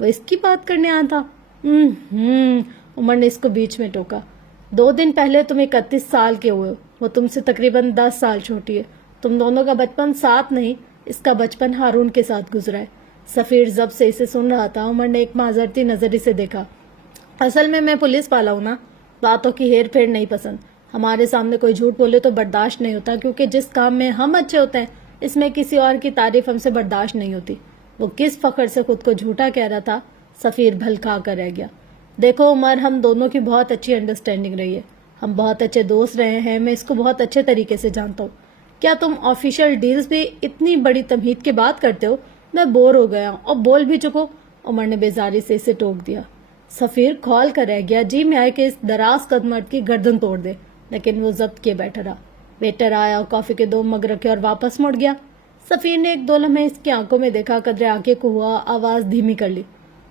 وہ اس کی بات کرنے آیا تھا؟ عمر نے اس کو بیچ میں ٹوکا۔ 2 دن پہلے تم 31 سال کے ہوئے ہو، وہ تم سے تقریباً 10 سال چھوٹی ہے۔ تم دونوں کا بچپن ساتھ نہیں، اس کا بچپن ہارون کے ساتھ گزرا ہے۔ سفیر ضبط سے اسے سن رہا تھا۔ عمر نے ایک معذرتی نظر اسے دیکھا۔ اصل میں پولیس والا ہوں نا، باتوں کی ہیر پھیر نہیں پسند۔ ہمارے سامنے کوئی جھوٹ بولے تو برداشت نہیں ہوتا، کیونکہ جس کام میں ہم اچھے ہوتے ہیں اس میں کسی اور کی تعریف ہم سے برداشت نہیں ہوتی۔ وہ کس فخر سے خود کو جھوٹا کہہ رہا تھا، سفیر بھلکا کر رہ گیا۔ دیکھو عمر، ہم دونوں کی بہت اچھی انڈرسٹینڈنگ رہی ہے، ہم بہت اچھے دوست رہے ہیں، میں اس کو بہت اچھے طریقے سے جانتا ہوں۔ کیا تم آفیشیل ڈیلز بھی اتنی بڑی تمہید کے بات کرتے ہو؟ میں بور ہو گیا ہوں اور بول بھی چکو۔ عمر نے بیزاری سے اسے ٹوک دیا۔ سفیر کھول کر رہ گیا، جی میں آئے کہ اس دراز قد مرد کی گردن توڑ دے، لیکن وہ ضبط کیے بیٹھا رہا۔ ویٹر آیا اور کافی کے 2 مگ رکھے اور واپس مڑ گیا۔ سفیر نے 1-2 لمحے اس کی آنکھوں میں دیکھا، قدرے آگے کو ہوا، آواز دھیمی کر لی۔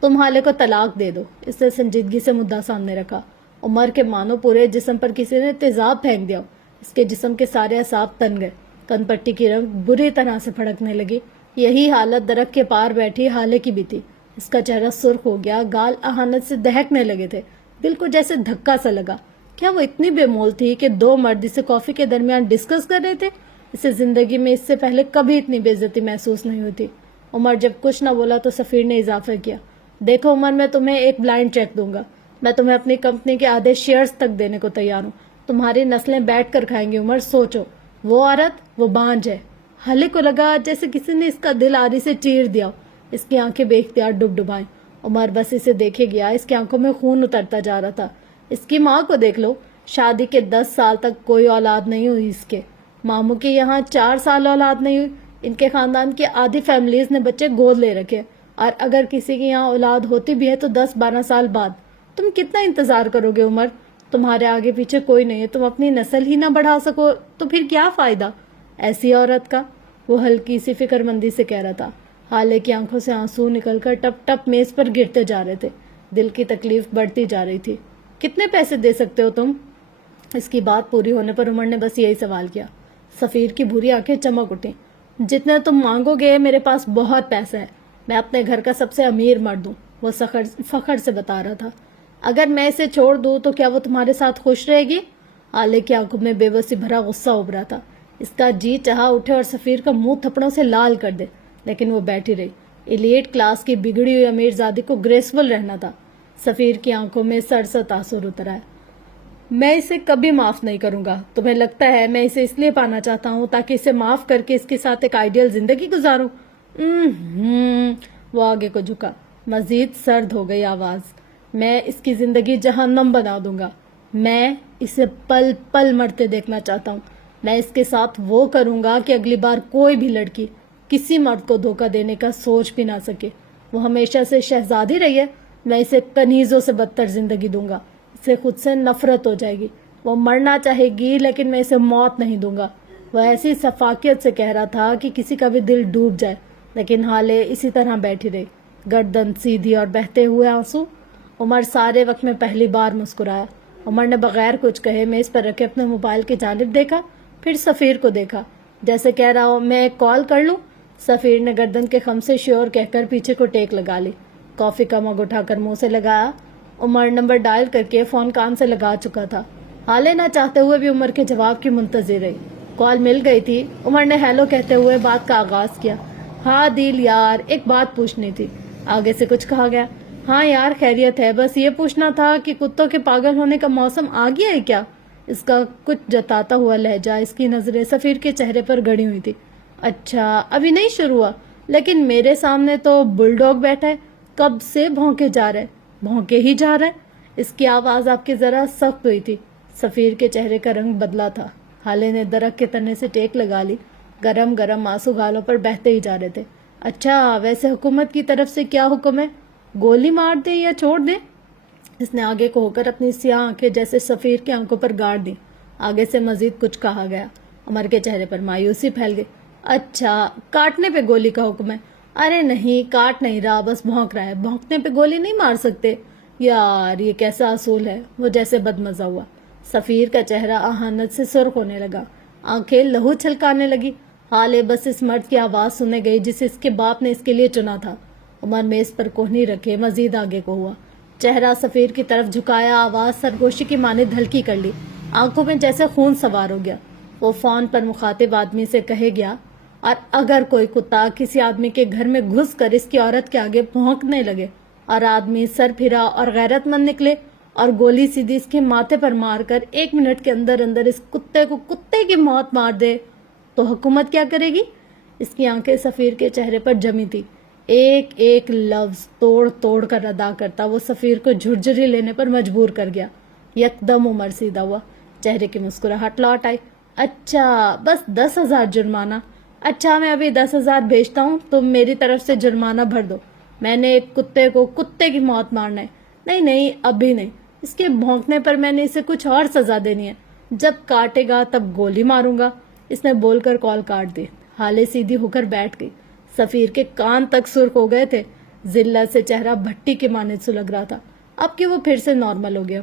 تم حالے کو طلاق دے دو، اس نے سنجیدگی سے مدعا سامنے رکھا۔ عمر کے مانو پورے جسم پر کسی نے تیزاب پھینک دیا۔ اس کے جسم کے سارے اعصاب تن گئے، کن پٹی کی رنگ بری طرح سے پھڑکنے لگی۔ یہی حالت درخت کے پار بیٹھی حالے کی بھی تھی۔ اس کا چہرہ سرخ ہو گیا، گال اہانت سے دہکنے لگے تھے، دل کو جیسے دھکا سا لگا۔ کیا وہ اتنی بے مول تھی کہ 2 مرد اسے کافی کے درمیان ڈسکس کر رہے تھے؟ اسے زندگی میں اس سے پہلے کبھی اتنی بے عزتی محسوس نہیں ہوئی تھی۔ عمر جب کچھ نہ بولا تو سفیر نے اضافہ کیا، دیکھو عمر، میں تمہیں ایک بلائنڈ چیک دوں گا، میں تمہیں اپنی کمپنی کے آدھے شیئرز تک دینے کو تیار ہوں، تمہاری نسلیں بیٹھ کر کھائیں گی۔ عمر سوچو، وہ عورت، وہ بانجھ ہے۔ حلے کو لگا جیسے کسی نے اس کا دل آری سے چیر دیا۔ اس کی آنکھیں بے اختیار ڈبڈبائیں۔ عمر بس اسے دیکھے گیا، اس کی آنکھوں میں خون اترتا جا رہا تھا۔ اس کی ماں کو دیکھ لو، شادی کے 10 سال تک کوئی اولاد نہیں ہوئی اس کے۔ ماموں کے یہاں 4 سال اولاد نہیں ہوئی۔ ان کے خاندان کی آدھی فیملیز نے بچے گود لے رکھے، اور اگر کسی کے یہاں اولاد ہوتی بھی ہے تو 10-12 سال بعد۔ تم کتنا انتظار کرو گے عمر؟ تمہارے آگے پیچھے کوئی نہیں ہے، تم اپنی نسل ہی نہ بڑھا سکو تو پھر کیا فائدہ ایسی عورت کا؟ وہ ہلکی سی فکر مندی سے کہہ رہا تھا۔ حالے کی آنکھوں سے آنسو نکل کر ٹپ ٹپ میز پر گرتے جا رہے تھے۔ دل کی تکلیف بڑھتی جا رہی تھی۔ کتنے پیسے دے سکتے ہو تم؟ اس کی بات پوری ہونے پر عمر نے بس یہی سوال کیا۔ سفیر کی بھوری آنکھیں چمک اٹھیں۔ جتنا تم مانگو گے، میرے پاس بہت پیسہ ہے، میں اپنے گھر کا سب سے امیر مرد ہوں، وہ فخر سے بتا رہا تھا۔ اگر میں اسے چھوڑ دوں تو کیا وہ تمہارے ساتھ خوش رہے گی؟ حالے کی آنکھوں میں بے بسی بھرا غصہ ابھرا تھا۔ اس کا جی چاہا اٹھے اور سفیر کا منہ تھپڑوں سے لال کر دے، لیکن وہ بیٹھی رہی۔ ایلیٹ کلاس کی بگڑی ہوئی امیر زادی کو گریسفل رہنا تھا۔ سفیر کی آنکھوں میں سرسا تاثر اتر آیا۔ میں اسے کبھی معاف نہیں کروں گا۔ تمہیں لگتا ہے میں اسے اس لیے پانا چاہتا ہوں تاکہ اسے معاف کر کے اس کے ساتھ ایک آئیڈیل زندگی گزاروں؟ وہ آگے کو جھکا، مزید سرد ہو گئی آواز۔ میں اس کی زندگی جہنم بنا دوں گا۔ میں اسے پل پل مرتے دیکھنا چاہتا ہوں۔ میں اس کے ساتھ وہ کروں گا کہ اگلی بار کوئی بھی لڑکی کسی مرد کو دھوکہ دینے کا سوچ بھی نہ سکے۔ وہ ہمیشہ سے شہزادی رہی ہے، میں اسے کنیزوں سے بدتر زندگی دوں گا۔ اسے خود سے نفرت ہو جائے گی، وہ مرنا چاہے گی لیکن میں اسے موت نہیں دوں گا۔ وہ ایسی شفافیت سے کہہ رہا تھا کہ کسی کا بھی دل ڈوب جائے، لیکن حالے اسی طرح بیٹھی رہی، گردن سیدھی اور بہتے ہوئے آنسو۔ عمر سارے وقت میں پہلی بار مسکرایا۔ عمر نے بغیر کچھ کہے میز پر رکھے اپنے موبائل کی جانب دیکھا، پھر سفیر کو دیکھا، جیسے کہہ رہا ہو میں ایک کال کر لوں۔ سفیر نے گردن کے خم سے شیور کہہ کر پیچھے کو ٹیک لگا لی، کافی کا مگ اٹھا کر منہ سے لگایا۔ عمر نمبر ڈائل کر کے فون کان سے لگا چکا تھا۔ حالے نہ چاہتے ہوئے بھی عمر کے جواب کی منتظر رہی۔ کال مل گئی تھی۔ عمر نے ہیلو کہتے ہوئے بات کا آغاز کیا۔ ہاں دل یار، ایک بات پوچھنی تھی۔ آگے سے کچھ کہا گیا؟ ہاں یار خیریت ہے، بس یہ پوچھنا تھا کہ کتوں کے پاگل ہونے کا موسم آ گیا ہے کیا؟ اس کا کچھ جتاتا ہوا لہجہ، اس کی نظریں سفیر کے چہرے پر گڑی ہوئی تھی۔ اچھا ابھی نہیں شروع ہوا، لیکن میرے سامنے تو بل ڈاگ بیٹھا ہے، کب سے بھونکے جا رہے، بھونکے ہی جا رہے۔ اس کی آواز آپ کی ذرا سخت ہوئی تھی۔ سفیر کے چہرے کا رنگ بدلا تھا۔ حالے نے درخت کے تنے سے ٹیک لگا لی، گرم گرم آنسو گالوں پر بہتے ہی جا رہے تھے۔ اچھا ویسے حکومت کی طرف سے کیا حکم ہے؟ گولی مار دیں یا چھوڑ دیں؟ اس نے آگے کو ہو کر اپنی سیاہ آنکھیں جیسے سفیر کی آنکھوں پر گاڑ دی۔ آگے سے مزید کچھ کہا گیا۔ عمر کے چہرے پر مایوسی پھیل گئی۔ اچھا کاٹنے پہ گولی کا حکم ہے؟ ارے نہیں، کاٹ نہیں رہا، بس بھونک رہا ہے، بھونکنے پہ گولی نہیں مار سکتے یار، یہ کیسا اصول ہے؟ وہ جیسے بدمزہ ہوا۔ سفیر کا چہرہ اہانت سے سرخ ہونے لگا، آنکھیں لہو چھلکانے لگی۔ حالے بس اس مرد کی آواز سنے گئی جسے اس کے باپ نے اس کے لیے چنا تھا۔ عمر میز پر کوہنی رکھے مزید آگے کو ہوا، چہرہ سفیر کی طرف جھکایا، آواز سرگوشی کی مانند ہلکی کر لی، آنکھوں میں جیسے خون سوار ہو گیا۔ وہ فون پر مخاطب آدمی سے کہے گیا، اور اگر کوئی کتا کسی آدمی کے گھر میں گھس کر اس کی عورت کے آگے بھونکنے لگے اور آدمی سر پھرا اور غیرت مند نکلے اور گولی سیدھی اس کے ماتھے پر مار کر 1 منٹ کے اندر اندر اس کتے کو کتے کی موت مار دے تو حکومت کیا کرے گی؟ اس کی آنکھیں سفیر کے چہرے پر جمی تھی، ایک ایک لفظ توڑ توڑ کر ادا کرتا وہ سفیر کو جھرجھری لینے پر مجبور کر گیا۔ یکدم عمر سیدھا ہوا، چہرے کی مسکراہٹ لوٹ آئی۔ اچھا بس 10,000 جرمانہ؟ اچھا میں ابھی 10,000 بھیجتا ہوں، تم میری طرف سے جرمانہ بھر دو، میں نے ایک کتے کو کتے کی موت مارنا ہے۔ نہیں نہیں ابھی نہیں، اس کے بھونکنے پر میں نے اسے کچھ اور سزا دینی ہے، جب کاٹے گا تب گولی ماروں گا۔ اس نے بول کر کال کاٹ دی۔ حالے سیدھی ہو کر بیٹھ گئی، سفیر کے کان تک سرخ ہو گئے تھے، ذلت سے چہرہ بھٹی کے مانند سلگ رہا تھا، اب کہ وہ پھر سے نارمل ہو گیا۔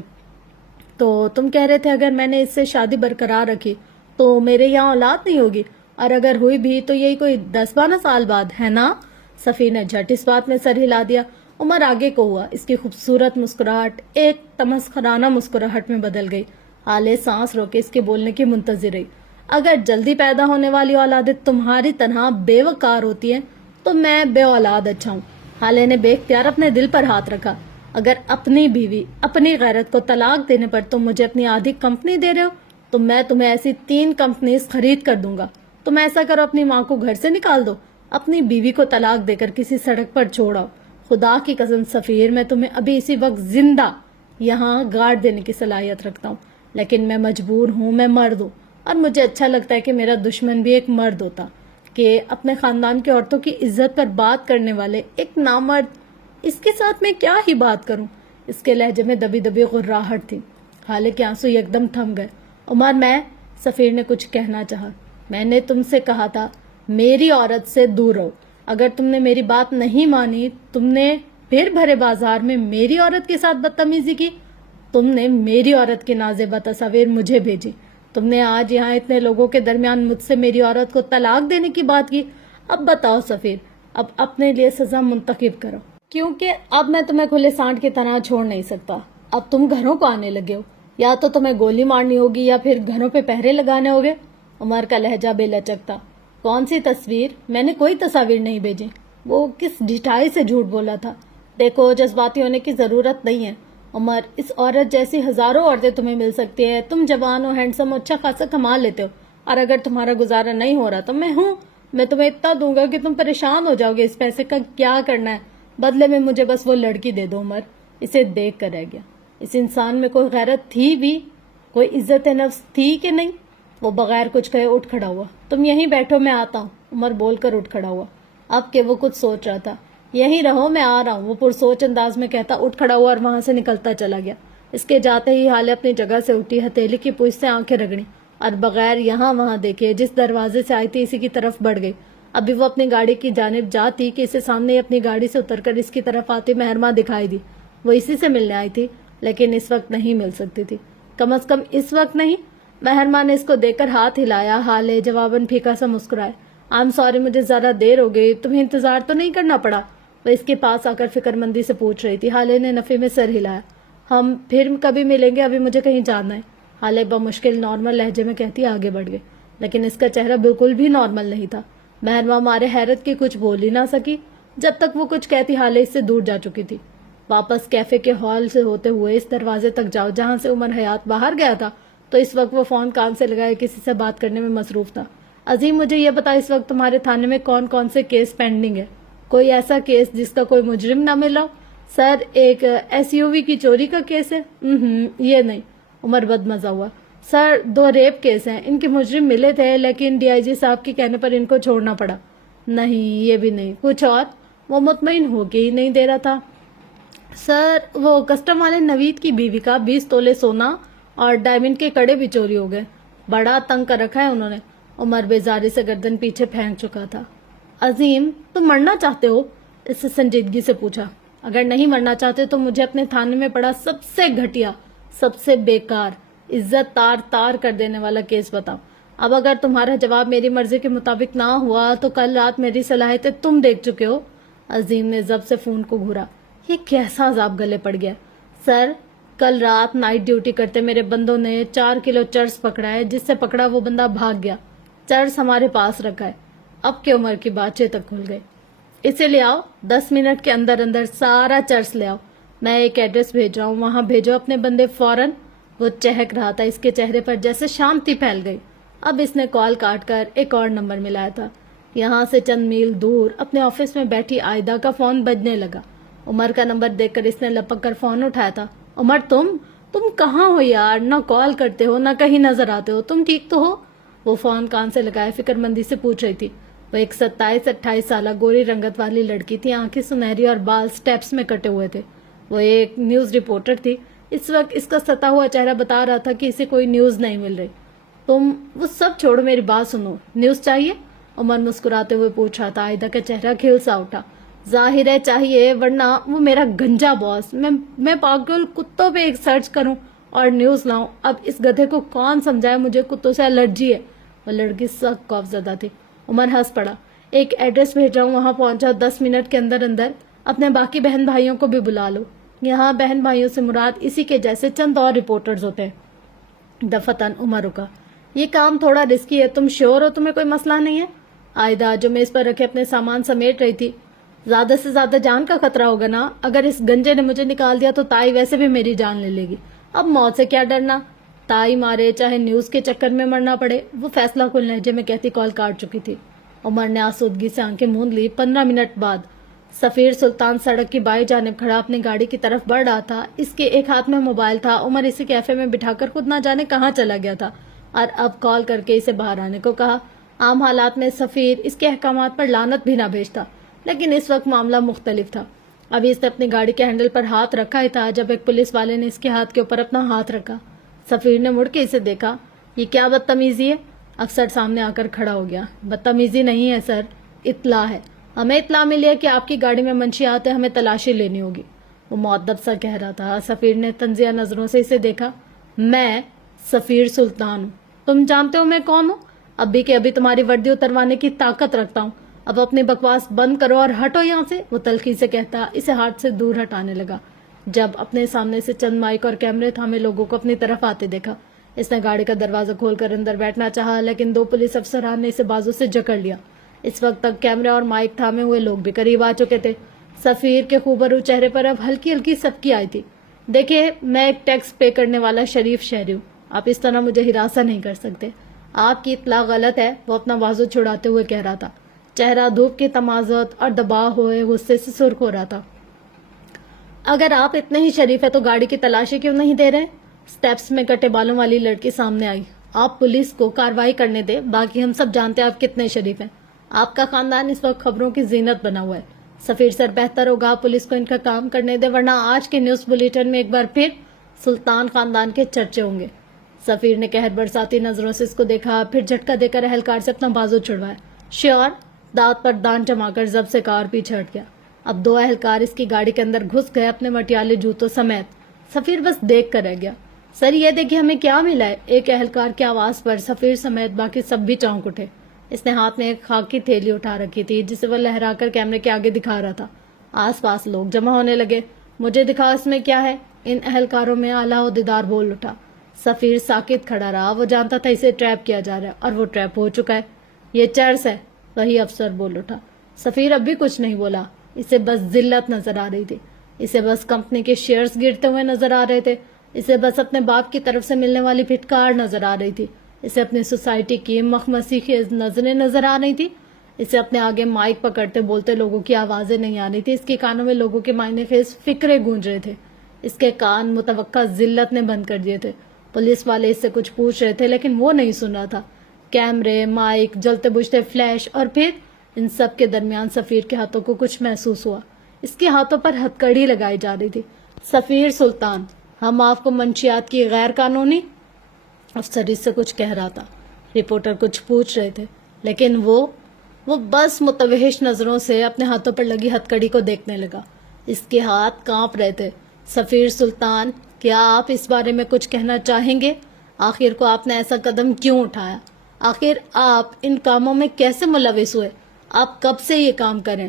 تو تم کہہ رہے تھے اگر میں نے اس سے شادی برقرار رکھی تو میرے یہاں اولاد نہیں ہوگی، اور اگر ہوئی بھی تو یہی کوئی 10-12 سال بعد، ہے نا؟ سفیر نے جھٹ اس بات میں سر ہلا دیا۔ عمر آگے کو ہوا، اس کی خوبصورت مسکراہٹ ایک تمسخرانہ مسکراہٹ میں بدل گئی۔ حالے سانس روکے اس کے بولنے کی منتظر رہی۔ اگر جلدی پیدا ہونے والی اولادیں تمہاری طرح بے وقار ہوتی ہیں تو میں بے اولاد اچھا ہوں۔ حالے نے بے اختیار اپنے دل پر ہاتھ رکھا۔ اگر اپنی بیوی اپنی غیرت کو طلاق دینے پر تم مجھے اپنی آدھی کمپنی دے رہے ہو تو میں تمہیں ایسی 3 کمپنیز خرید کر دوں گا۔ تم ایسا کرو، اپنی ماں کو گھر سے نکال دو، اپنی بیوی کو طلاق دے کر کسی سڑک پر چھوڑاؤ۔ خدا کی قسم سفیر، میں تمہیں ابھی اسی وقت زندہ یہاں گاڑ دینے کی صلاحیت رکھتا ہوں، لیکن میں مجبور ہوں، میں مرد ہوں، اور مجھے اچھا لگتا ہے کہ میرا دشمن بھی ایک مرد ہوتا، کہ اپنے خاندان کی عورتوں کی عزت پر بات کرنے والے ایک نامرد، اس کے ساتھ میں کیا ہی بات کروں؟ اس کے لہجے میں دبی دبی غراہٹ تھی۔ حالے کے آنسو یکدم تھم گئے۔ عمر میں، سفیر نے کچھ کہنا چاہا۔ میں نے تم سے کہا تھا میری عورت سے دور رہو، اگر تم نے میری بات نہیں مانی، تم نے پھر بھرے بازار میں میری عورت کے ساتھ بدتمیزی کی، تم نے میری عورت کی نازیبہ تصاویر مجھے بھیجی، تم نے آج یہاں اتنے لوگوں کے درمیان مجھ سے میری عورت کو طلاق دینے کی بات کی۔ اب بتاؤ سفیر، اب اپنے لیے سزا منتخب کرو، کیونکہ اب میں تمہیں کھلے سانٹ کی طرح چھوڑ نہیں سکتا۔ اب تم گھروں کو آنے لگے ہو، یا تو تمہیں گولی مارنی ہوگی یا پھر گھروں پہ پہرے لگانے ہوگے۔ عمر کا لہجہ بے لچک تھا۔ کون سی تصویر؟ میں نے کوئی تصاویر نہیں بھیجی۔ وہ کس ڈھٹائی سے جھوٹ بولا تھا؟ دیکھو جذباتی ہونے کی ضرورت نہیں ہے عمر، اس عورت جیسی ہزاروں عورتیں تمہیں مل سکتی ہیں، تم جوان ہو، ہینڈسم ہو، اچھا خاصا کما لیتے ہو، اور اگر تمہارا گزارا نہیں ہو رہا تو میں ہوں، میں تمہیں اتنا دوں گا کہ تم پریشان ہو جاؤ گے اس پیسے کا کیا کرنا ہے، بدلے میں مجھے بس وہ لڑکی دے دو۔ عمر اسے دیکھ کر رہ گیا، اس انسان میں کوئی غیرت تھی بھی، کوئی عزت نفس تھی کہ نہیں؟ وہ بغیر کچھ کہے اٹھ کھڑا ہوا۔ تم یہیں بیٹھو، میں آتا ہوں، عمر بول کر اٹھ کھڑا ہوا۔ اب کہ وہ کچھ سوچ رہا تھا۔ یہیں رہو، میں آ رہا ہوں، وہ پرسوچ انداز میں کہتا اٹھ کھڑا ہوا اور وہاں سے نکلتا چلا گیا۔ اس کے جاتے ہی حالے اپنی جگہ سے اٹھی، ہتھیلی کی پوچھ سے آنکھیں رگڑی اور بغیر یہاں وہاں دیکھے جس دروازے سے آئی تھی اسی کی طرف بڑھ گئی۔ ابھی وہ اپنی گاڑی کی جانب جاتی کہ اسے سامنے ہی اپنی گاڑی سے اتر کر اس کی طرف آتی مہرماں دکھائی دی۔ وہ اسی سے ملنے آئی تھی، لیکن اس وقت نہیں مل سکتی تھی، کم از کم اس وقت نہیں۔ مہرماں نے اس کو دیکھ کر ہاتھ ہلایا، حالے جواباً پھیکا سا مسکرائے۔ آئی ایم سوری، مجھے ذرا دیر ہو گئی، تمہیں انتظار تو نہیں کرنا پڑا؟ وہ اس کے پاس آ کر فکر مندی سے پوچھ رہی تھی۔ حالے نے نفی میں سر ہلایا۔ ہم پھر کبھی ملیں گے، ابھی مجھے کہیں جانا ہے۔ حالے بمشکل نارمل لہجے میں کہتی آگے بڑھ گئے، لیکن اس کا چہرہ بالکل بھی نارمل نہیں تھا۔ مہرماں مارے حیرت کی کچھ بول ہی نہ سکی۔ جب تک وہ کچھ کہتی حالے اس سے دور جا چکی تھی۔ واپس کیفے کے ہال سے ہوتے ہوئے اس دروازے تک جاؤ جہاں سے عمر حیات باہر گیا تھا، تو اس وقت وہ فون کان سے لگائے کسی سے بات کرنے میں مصروف تھا۔ عظیم، مجھے یہ بتا اس وقت تمہارے تھانے میں کون کون سے کیس پینڈنگ ہے؟ کوئی ایسا کیس جس کا کوئی مجرم نہ ملا ہو؟ سر، ایک SUV کی چوری کا کیس ہے۔ یہ نہیں، عمر بدمزہ ہوا۔ سر، 2 ریپ کیس ہیں، ان کے مجرم ملے تھے لیکن DIG صاحب کے کہنے پر ان کو چھوڑنا پڑا۔ نہیں، یہ بھی نہیں۔ کچھ اور؟ وہ مطمئن ہو کے ہی نہیں دے رہا تھا۔ سر، وہ کسٹم والے نوید کی بیوی کا 20 تولے سونا اور ڈائمنڈ کے کڑے بھی چوری ہو گئے، بڑا تنگ کر رکھا ہے انہوں نے۔ عمر بیزاری سے گردن پیچھے پھینک چکا تھا۔ عظیم، تم مرنا چاہتے ہو؟ اس سے سنجیدگی سے پوچھا۔ اگر نہیں مرنا چاہتے تو مجھے اپنے تھانے میں پڑا سب سے گھٹیا، سب سے بیکار، عزت تار تار کر دینے والا کیس بتاؤ۔ اب اگر تمہارا جواب میری مرضی کے مطابق نہ ہوا تو کل رات میری صلاحیتیں تم دیکھ چکے ہو۔ عظیم نے ضبط سے فون کو گھورا. یہ کیسا عذاب گلے پڑ گیا. سر، کل رات نائٹ ڈیوٹی کرتے میرے بندوں نے 4 کلو چرس پکڑا ہے. جس سے پکڑا وہ بندہ بھاگ گیا. چرس ہمارے پاس رکھا ہے. اب کے عمر کی باتیں تک کھل گئی. اسے لے آؤ، 10 منٹ کے اندر اندر سارا چرس لے آؤ. میں ایک ایڈریس بھیج رہا ہوں، وہاں بھیجو اپنے بندے فوراً. وہ چہک رہا تھا. اس کے چہرے پر جیسے شانتی پھیل گئی. اب اس نے کال کاٹ کر ایک اور نمبر ملایا تھا. یہاں سے چند میل دور اپنے آفس میں بیٹھی عائدہ کا فون بجنے لگا. عمر کا نمبر دیکھ کر اس نے لپک کر فون اٹھایا تھا. عمر، تم کہاں ہو یار؟ نہ کال کرتے ہو، نہ کہیں نظر آتے ہو. تم ٹھیک تو ہو؟ وہ فون کان سے لگائے فکر مندی سے پوچھ رہی تھی. وہ ایک 27-28 سالہ گوری رنگت والی لڑکی تھی. آنکھیں سنہری اور بال سٹیپس میں کٹے ہوئے تھے. وہ ایک نیوز رپورٹر تھی. اس وقت اس کا ستا ہوا چہرہ بتا رہا تھا کہ اسے کوئی نیوز نہیں مل رہی. وہ سب چھوڑو، میری بات سنو. نیوز چاہیے؟ عمر مسکراتے ہوئے پوچھ رہا تھا. عائدہ کا چہرہ کھل سا اٹھا. ظاہر ہے چاہیے، ورنہ وہ میرا گنجا باس. میں پاگل کتوں پہ ایک سرچ کروں اور نیوز لاؤں. اب اس گدھے کو کون سمجھائے مجھے کتوں سے الرجی ہے. وہ لڑکی سخت خوف زدہ تھی. عمر ہنس پڑا. ایک ایڈریس بھیج رہا ہوں، وہاں پہنچا. 10 منٹ کے اندر اندر اپنے باقی بہن بھائیوں کو بھی بلا لو. یہاں بہن بھائیوں سے مراد اسی کے جیسے چند اور رپورٹرز ہوتے ہیں. دفتن عمر رکا. یہ کام تھوڑا رسکی ہے. تم شیور ہو تمہیں کوئی مسئلہ نہیں ہے؟ عائدہ جو میز پر رکھے اپنے سامان سمیٹ رہی تھی. زیادہ سے زیادہ جان کا خطرہ ہوگا نا. اگر اس گنجے نے مجھے نکال دیا تو تائی ویسے بھی میری جان لے لے گی. اب موت سے کیا ڈرنا؟ تائی مارے چاہے نیوز کے چکر میں مرنا پڑے. وہ فیصلہ کن لہجے میں کہتی کال کاٹ چکی تھی. عمر نے آسودگی سے آنکھیں موند لی. 15 منٹ بعد سفیر سلطان سڑک کی بائیں جانب کھڑا اپنی گاڑی کی طرف بڑھ رہا تھا. اس کے ایک ہاتھ میں موبائل تھا. عمر اسے کیفے میں بٹھا کر خود نہ جانے کہاں چلا گیا تھا اور اب کال کر کے اسے باہر آنے کو کہا. عام حالات میں سفیر اس کے احکامات پر لعنت بھی نہ بھیجتا، لیکن اس وقت معاملہ مختلف تھا. ابھی اس نے اپنی گاڑی کے ہینڈل پر ہاتھ رکھا ہی تھا جب ایک پولیس والے نے اس کے ہاتھ کے اوپر اپنا ہاتھ رکھا. سفیر نے مڑ کے اسے دیکھا. یہ کیا بدتمیزی ہے؟ افسر سامنے آ کر کھڑا ہو گیا. بدتمیزی نہیں ہے سر، اطلاع ہے. ہمیں اطلاع ملی ہے کہ آپ کی گاڑی میں منشیات ہیں، ہمیں تلاشی لینی ہوگی. وہ مؤدب سا کہہ رہا تھا. سفیر نے تنزیہ نظروں سے اسے دیکھا. میں سفیر سلطان ہوں. تم جانتے ہو میں کون ہوں؟ ابھی کے ابھی تمہاری وردی اتروانے کی طاقت رکھتا ہوں. اب اپنی بکواس بند کرو اور ہٹو یہاں سے. وہ تلخی سے کہتا اسے ہاتھ سے دور ہٹانے لگا. جب اپنے سامنے سے چند مائک اور کیمرے تھامے لوگوں کو اپنی طرف آتے دیکھا، اس نے گاڑی کا دروازہ کھول کر اندر بیٹھنا چاہا، لیکن 2 پولیس افسران نے اسے بازو سے جکڑ لیا. اس وقت تک کیمرے اور مائک تھامے ہوئے لوگ بھی قریب آ چکے تھے. سفیر کے خوبرو چہرے پر اب ہلکی ہلکی سبکی آئی تھی. دیکھیے، میں ایک ٹیکس پے کرنے والا شریف شہری ہوں. آپ اس طرح مجھے ہراساں نہیں کر سکتے. آپ کی اطلاع غلط ہے. وہ اپنا بازو چھڑاتے ہوئے کہہ رہا تھا. چہرہ دھوپ کی تمازت اور دباؤ ہوئے غصے سے سرخ ہو رہا تھا. اگر آپ اتنے ہی شریف ہے تو گاڑی کی تلاشی کیوں نہیں دے رہے؟ سٹیپس میں کٹے بالوں والی لڑکی سامنے آئی. آپ پولیس کو کارروائی کرنے دے، باقی ہم سب جانتے ہیں آپ کتنے شریف ہیں. آپ کا خاندان اس وقت خبروں کی زینت بنا ہوا ہے. سفیر سر، بہتر ہوگا پولیس کو ان کا کام کرنے دے، ورنہ آج کے نیوز بلیٹن میں ایک بار پھر سلطان خاندان کے چرچے ہوں گے. سفیر نے قہر برساتی نظروں سے اس کو دیکھا، پھر جھٹکا دے کر اہلکار سے اپنا بازو چھڑوایا. شیور؟ دانت پر دان جما کر زب سے کار پیچھے ہٹ گیا. اب 2 اہلکار اس کی گاڑی کے اندر گھس گئے اپنے مٹیالے جوتوں سمیت. سفیر بس دیکھ کر رہ گیا. سر یہ دیکھیے ہمیں کیا ملا ہے. ایک اہلکار کی آواز پر سفیر سمیت باقی سب بھی چونک اٹھے. اس نے ہاتھ میں ایک خاکی تھیلی اٹھا رکھی تھی جسے وہ لہرا کر کیمرے کے آگے دکھا رہا تھا. آس پاس لوگ جمع ہونے لگے. مجھے دکھاؤ اس میں کیا ہے. ان اہلکاروں میں اعلیٰ عہدیدار بول اٹھا. سفیر ساکت کھڑا رہا. وہ جانتا تھا اسے ٹریپ کیا جا رہا ہے اور وہ ٹریپ ہو چکا ہے. یہ چرس ہے. وہی افسر بول اٹھا. سفیر اب بھی کچھ نہیں بولا. اسے بس ذلت نظر آ رہی تھی. اسے بس کمپنی کے شیئرز گرتے ہوئے نظر آ رہے تھے. اسے بس اپنے باپ کی طرف سے ملنے والی پھٹکار نظر آ رہی تھی. اسے اپنی سوسائٹی کی مخمسی خیز نظریں نظر آ رہی تھی. اسے اپنے آگے مائک پکڑتے بولتے لوگوں کی آوازیں نہیں آ رہی تھی. اس کے کانوں میں لوگوں کے معنی خیز فکرے گونج رہے تھے. اس کے کان متوقع ذلت نے بند کر دیے تھے. پولیس والے اس سے کچھ پوچھ رہے تھے لیکن وہ نہیں سن رہا تھا. کیمرے، مائک، جلتے بجھتے فلیش اور پھر ان سب کے درمیان سفیر کے ہاتھوں کو کچھ محسوس ہوا. اس کے ہاتھوں پر ہتکڑی لگائی جا رہی تھی. سفیر سلطان، ہم آپ کو منشیات کی غیر قانونی. افسر اس سے کچھ کہہ رہا تھا. رپورٹر کچھ پوچھ رہے تھے لیکن وہ بس متوحش نظروں سے اپنے ہاتھوں پر لگی ہتکڑی کو دیکھنے لگا. اس کے ہاتھ کانپ رہے تھے. سفیر سلطان، کیا آپ اس بارے میں کچھ کہنا چاہیں گے؟ آخر کو آپ نے ایسا قدم کیوں اٹھایا؟ آخر آپ ان کاموں میں کیسے ملوث ہوئے؟ آپ کب سے یہ کام کریں؟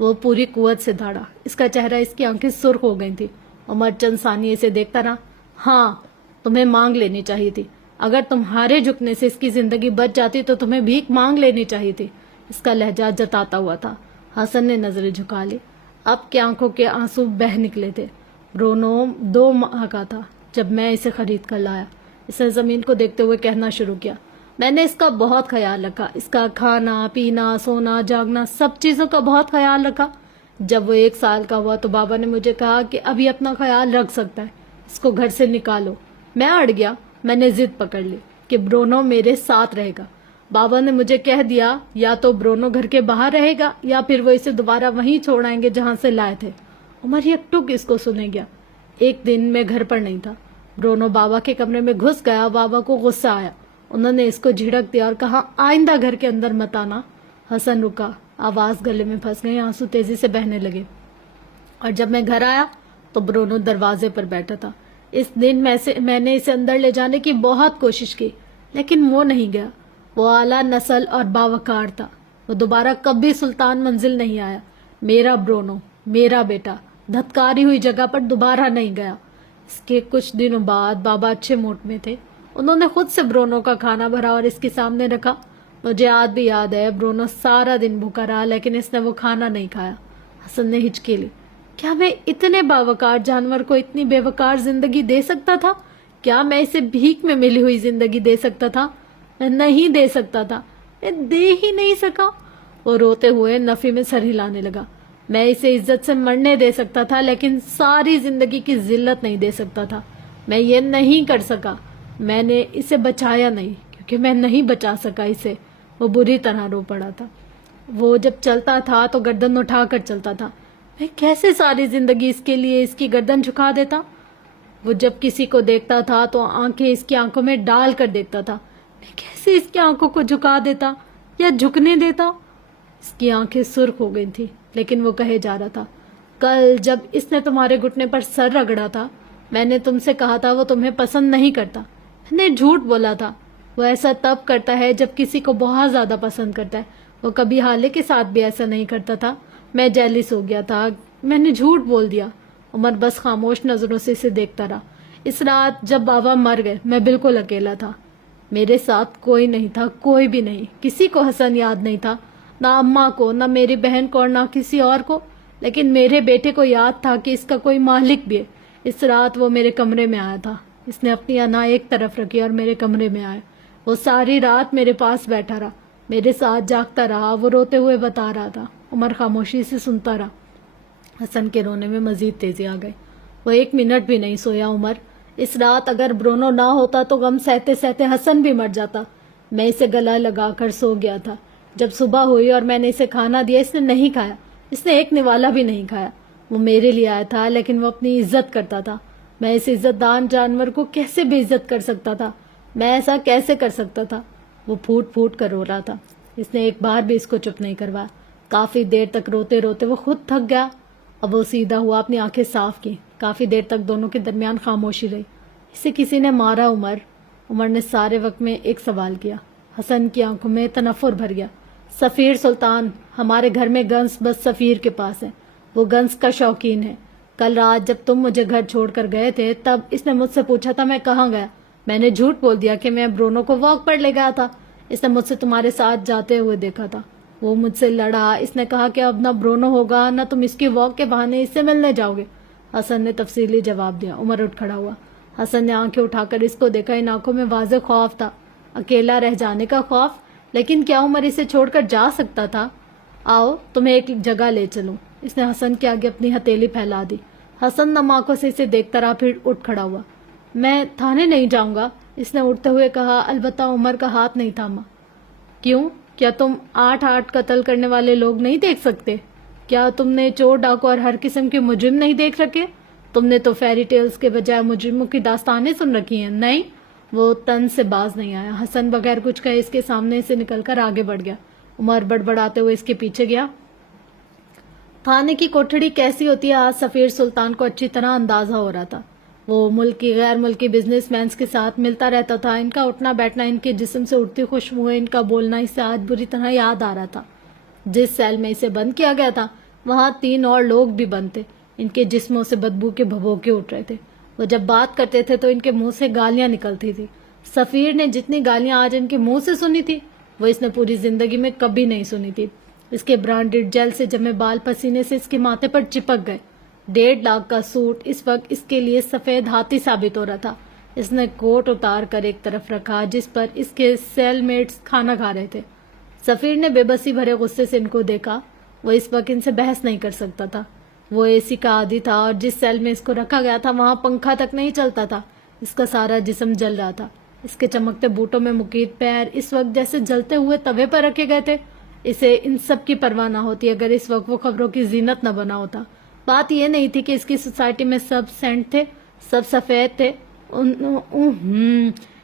وہ پوری قوت سے دھاڑا. اس کا چہرہ، اس کی آنکھیں سرخ ہو گئی تھی. عمر چند ثانیے اسے دیکھتا رہا. ہاں، تمہیں مانگ لینی چاہیے تھی. اگر تمہارے جھکنے سے اس کی زندگی بچ جاتی تو تمہیں بھیک مانگ لینی چاہیے تھی. اس کا لہجہ جتاتا ہوا تھا. حسن نے نظریں جھکا لی. اب کی آنکھوں کے آنسو بہہ نکلے تھے. برونو 2 ماہ کا تھا جب میں اسے خرید کر لایا. اس نے زمین کو دیکھتے ہوئے کہنا شروع کیا. میں نے اس کا بہت خیال رکھا. اس کا کھانا پینا، سونا جاگنا، سب چیزوں کا بہت خیال رکھا. جب وہ 1 سال کا ہوا تو بابا نے مجھے کہا کہ ابھی اپنا خیال رکھ سکتا ہے، اس کو گھر سے نکالو. میں اڑ گیا. میں نے ضد پکڑ لی کہ برونو میرے ساتھ رہے گا. بابا نے مجھے کہہ دیا یا تو برونو گھر کے باہر رہے گا یا پھر وہ اسے دوبارہ وہیں چھوڑ آئیں گے جہاں سے لائے تھے. عمر یک ٹک اس کو سنے گیا. ایک دن میں گھر پر نہیں تھا. برونو بابا کے کمرے میں گھس گیا. بابا کو غصہ آیا. انہوں نے اس کو جھڑک دیا اور کہا آئندہ گھر کے اندر مت آنا. حسن رکا. آواز گلے میں پھنس گئی. آنسو تیزی سے بہنے لگے. اور جب میں گھر آیا تو برونو دروازے پر بیٹھا تھا. اس دن میں نے اسے اندر لے جانے کی بہت کوشش کی لیکن وہ نہیں گیا. وہ اعلیٰ نسل اور باوقار تھا. وہ دوبارہ کبھی سلطان منزل نہیں آیا. میرا برونو، میرا بیٹا دھتکاری ہوئی جگہ پر دوبارہ نہیں گیا. اس کے کچھ دنوں بعد بابا اچھے موڈ میں تھے. انہوں نے خود سے برونو کا کھانا بھرا اور اس کے سامنے رکھا. مجھے آج بھی یاد ہے برونو سارا دن بھوکا رہا لیکن اس نے وہ کھانا نہیں کھایا. حسن نے ہچکی لی. کیا میں اتنے باوقار جانور کو اتنی بے وقار زندگی دے سکتا تھا؟ کیا میں اسے بھیک میں ملی ہوئی زندگی دے سکتا تھا؟ میں نہیں دے سکتا تھا. میں دے ہی نہیں سکا. وہ روتے ہوئے نفی میں سر ہلانے لگا. میں اسے عزت سے مرنے دے سکتا تھا لیکن ساری زندگی کی ذلت نہیں دے سکتا تھا. میں یہ نہیں کر سکا. میں نے اسے بچایا نہیں کیونکہ میں نہیں بچا سکا اسے. وہ بری طرح رو پڑا تھا. وہ جب چلتا تھا تو گردن اٹھا کر چلتا تھا. میں کیسے ساری زندگی اس کے لیے اس کی گردن جھکا دیتا؟ وہ جب کسی کو دیکھتا تھا تو آنکھیں اس کی آنکھوں میں ڈال کر دیکھتا تھا. میں کیسے اس کی آنکھوں کو جھکا دیتا یا جھکنے دیتا؟ اس کی آنکھیں سرخ ہو گئی تھی لیکن وہ کہے جا رہا تھا. کل جب اس نے تمہارے گھٹنے پر سر رگڑا تھا میں نے تم سے کہا تھا وہ تمہیں پسند نہیں کرتا. میں نے جھوٹ بولا تھا. وہ ایسا تب کرتا ہے جب کسی کو بہت زیادہ پسند کرتا ہے. وہ کبھی حالے کے ساتھ بھی ایسا نہیں کرتا تھا. میں جیلس ہو گیا تھا. میں نے جھوٹ بول دیا. عمر بس خاموش نظروں سے اسے دیکھتا رہا. اس رات جب بابا مر گئے میں بالکل اکیلا تھا. میرے ساتھ کوئی نہیں تھا، کوئی بھی نہیں. کسی کو حسن یاد نہیں تھا، نہ اماں کو، نہ میری بہن کو اور نہ کسی اور کو. لیکن میرے بیٹے کو یاد تھا کہ اس کا کوئی مالک بھی ہے. اس رات وہ میرے کمرے میں آیا تھا. اس نے اپنی انا ایک طرف رکھی اور میرے کمرے میں آیا. وہ ساری رات میرے پاس بیٹھا رہا، میرے ساتھ جاگتا رہا. وہ روتے ہوئے بتا رہا تھا. عمر خاموشی سے سنتا رہا. حسن کے رونے میں مزید تیزی آ گئی. وہ 1 منٹ بھی نہیں سویا. عمر، اس رات اگر برونو نہ ہوتا تو غم سہتے سہتے حسن بھی مر جاتا. میں اسے گلا لگا کر سو گیا تھا. جب صبح ہوئی اور میں نے اسے کھانا دیا اس نے نہیں کھایا. اس نے ایک نوالا بھی نہیں کھایا. وہ میرے لیے آیا تھا لیکن وہ اپنی عزت کرتا تھا. میں اس عزت دان جانور کو کیسے بے عزت کر سکتا تھا؟ میں ایسا کیسے کر سکتا تھا؟ وہ پھوٹ پھوٹ کر رو رہا تھا. اس نے ایک بار بھی اس کو چپ نہیں کروایا. کافی دیر تک روتے روتے وہ خود تھک گیا. اب وہ سیدھا ہوا، اپنی آنکھیں صاف کی. کافی دیر تک دونوں کے درمیان خاموشی رہی. اسے کسی نے مارا عمر؟ عمر نے سارے وقت میں ایک سوال کیا. حسن کی آنکھوں میں تنفر بھر گیا. سفیر سلطان، ہمارے گھر میں گنس بس سفیر کے پاس ہے. وہ گنس کا شوقین ہے. کل رات جب تم مجھے گھر چھوڑ کر گئے تھے تب اس نے مجھ سے پوچھا تھا میں کہاں گیا. میں نے جھوٹ بول دیا کہ میں برونو کو واک پر لے گیا تھا. اس نے مجھ سے تمہارے ساتھ جاتے ہوئے دیکھا تھا. وہ مجھ سے لڑا. اس نے کہا کہ اب نہ برونو ہوگا نہ تم اس کی واک کے بہانے اس سے ملنے جاؤ گے. حسن نے تفصیلی جواب دیا. عمر اٹھ کھڑا ہوا. حسن نے آنکھیں اٹھا کر اس کو دیکھا. ان آنکھوں میں واضح خوف تھا، اکیلا رہ جانے کا خوف. لیکن کیا عمر اسے چھوڑ کر جا سکتا تھا؟ آؤ تمہیں ایک جگہ لے چلوں. اس نے حسن کے آگے اپنی ہتھیلی پھیلا دی. حسن نم آنکھوں سے اسے دیکھتا رہا، پھر اٹھ کھڑا ہوا. میں تھانے نہیں جاؤں گا، اس نے اٹھتے ہوئے کہا. البتہ عمر کا ہاتھ نہیں تھاما. کیوں؟ کیا تم 8 قتل کرنے والے لوگ نہیں دیکھ سکتے؟ کیا تم نے چور ڈاکو اور ہر قسم کے مجرم نہیں دیکھ رکھے؟ تم نے تو فیری ٹیلز کے بجائے مجرموں کی داستانیں سن رکھی ہیں. نہیں. وہ تن سے باز نہیں آیا. حسن بغیر کچھ کہے اس کے سامنے سے نکل کر آگے بڑھ گیا. عمر بڑبڑاتے ہوئے اس کے پیچھے گیا. تھانے کی کوٹھڑی کیسی ہوتی ہے آج سفیر سلطان کو اچھی طرح اندازہ ہو رہا تھا. وہ ملکی غیر ملکی بزنس مینز کے ساتھ ملتا رہتا تھا. ان کا اٹھنا بیٹھنا، ان کے جسم سے اٹھتی خوشبوئیں، ان کا بولنا اسے آج بری طرح یاد آ رہا تھا. جس سیل میں اسے بند کیا گیا تھا وہاں 3 اور لوگ بھی بند تھے. ان کے جسموں سے بدبو کے بھبوکے اٹھ رہے تھے. وہ جب بات کرتے تھے تو ان کے منہ سے گالیاں نکلتی تھی. سفیر نے جتنی گالیاں آج ان کے منہ سے سنی تھی وہ اس نے پوری زندگی میں کبھی نہیں سنی تھی. اس کے برانڈڈ جیل سے جمے بال پسینے سے اس کے ماتھے پر چپک گئے. 1.5 لاکھ کا سوٹ اس وقت اس کے لیے سفید ہاتھی ثابت ہو رہا تھا. اس نے کوٹ اتار کر ایک طرف رکھا جس پر اس کے سیل میٹس کھانا کھا رہے تھے. سفیر نے بے بسی بھرے غصے سے ان کو دیکھا. وہ اس وقت ان سے بحث نہیں کر سکتا تھا. وہ اے سی کا عادی تھا اور جس سیل میں اس کو رکھا گیا تھا وہاں پنکھا تک نہیں چلتا تھا. اس کا سارا جسم جل رہا تھا. اس کے چمکتے بوٹوں میں مقید پیر اس وقت جیسے جلتے ہوئے توے پر رکھے گئے تھے. اسے ان سب کی پرواہ نہ ہوتی اگر اس وقت وہ خبروں کی زینت نہ بنا ہوتا. بات یہ نہیں تھی کہ اس کی سوسائٹی میں سب سینٹ تھے, سب سفید تھے.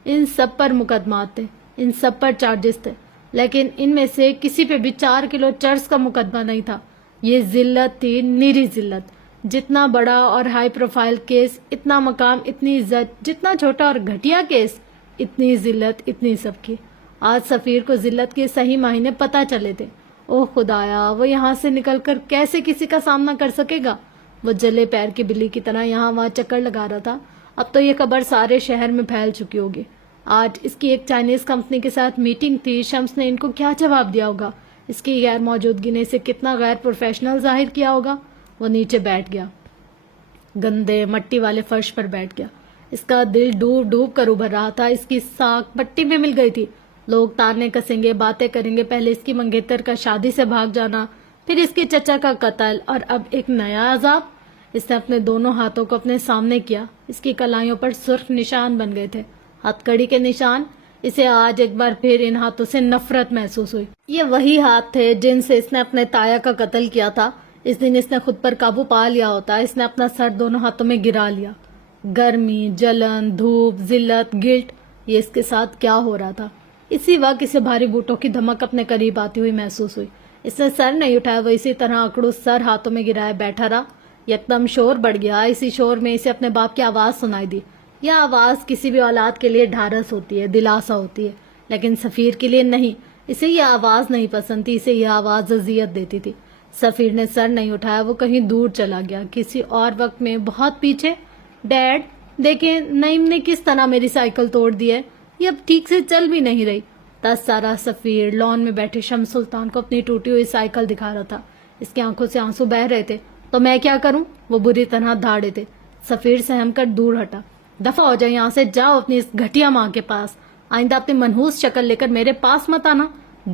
ان سب پر مقدمات تھے, ان سب پر چارجز تھے, لیکن ان میں سے کسی پہ بھی 4 کلو چرس کا مقدمہ نہیں تھا. یہ ذلت تھی, نیری ذلت. جتنا بڑا اور ہائی پروفائل کیس اتنا مقام, اتنی عزت. جتنا چھوٹا اور گھٹیا کیس اتنی ذلت, اتنی سب کی. آج سفیر کو ذلت کے صحیح معنی پتہ چلے تھے. اوہ خدایا, وہ یہاں سے نکل کر کیسے کسی کا سامنا کر سکے گا. وہ جلے پیر کی بلی کی طرح یہاں وہاں چکر لگا رہا تھا. اب تو یہ خبر سارے شہر میں پھیل چکی ہوگی. آج اس کی ایک چائنیز کمپنی کے ساتھ میٹنگ تھی. شمس نے ان کو کیا جواب دیا ہوگا, اس کی غیر موجودگی نے اسے کتنا غیر پروفیشنل ظاہر کیا ہوگا. وہ نیچے بیٹھ گیا, گندے مٹی والے فرش پر بیٹھ گیا. اس کا دل ڈوب ڈوب کر ابھر رہا تھا. اس کی ساکھ مٹی میں مل گئی تھی. لوگ تانے کسیں گے, باتیں کریں گے. پہلے اس کی منگیتر کا شادی سے بھاگ جانا, پھر اس کے چچا کا قتل, اور اب ایک نیا عذاب. اس نے اپنے دونوں ہاتھوں کو اپنے سامنے کیا. اس کی کلائیوں پر سرخ نشان بن گئے تھے, ہتھ کڑی کے نشان. اسے آج ایک بار پھر ان ہاتھوں سے نفرت محسوس ہوئی. یہ وہی ہاتھ تھے جن سے اس نے اپنے تایا کا قتل کیا تھا. اس دن اس نے خود پر قابو پا لیا ہوتا. اس نے اپنا سر دونوں ہاتھوں میں گرا لیا. گرمی, جلن, دھوپ, ذلت, گلٹ, یہ اس کے ساتھ کیا ہو رہا تھا. اسی وقت اسے بھاری بوٹوں کی دھمک اپنے قریب آتی ہوئی محسوس ہوئی. اس نے سر نہیں اٹھایا. وہ اسی طرح اکڑو سر ہاتھوں میں گرائے بیٹھا رہا. یکدم شور بڑھ گیا. اسی شور میں اسے اپنے باپ کی آواز سنائی دی. یہ آواز کسی بھی اولاد کے لیے ڈھارس ہوتی ہے, دلاسا ہوتی ہے, لیکن سفیر کے لیے نہیں. اسے یہ آواز نہیں پسند تھی. اسے یہ آواز اذیت دیتی تھی. سفیر نے سر نہیں اٹھایا. وہ کہیں دور چلا گیا, کسی اور وقت میں بہت پیچھے. ڈیڈ دیکھیں, نعیم نے کس طرح میری سائیکل توڑ دی ہے. یہ اب ٹھیک سے چل بھی نہیں رہی. سارا سفیر لان میں بیٹھے شمس سلطان کو اپنی ٹوٹی ہوئی سائیکل دکھا رہا تھا. اس کی آنکھوں سے آنسو بہ رہے تھے. تو میں کیا کروں, وہ بری طرح دھاڑے تھے. سفیر سہم کر دور ہٹا. دفع ہو جائے یہاں سے, جاؤ اپنی اس گھٹیا ماں کے پاس. آئندہ اپنی منحوس شکل لے کر میرے پاس مت آنا.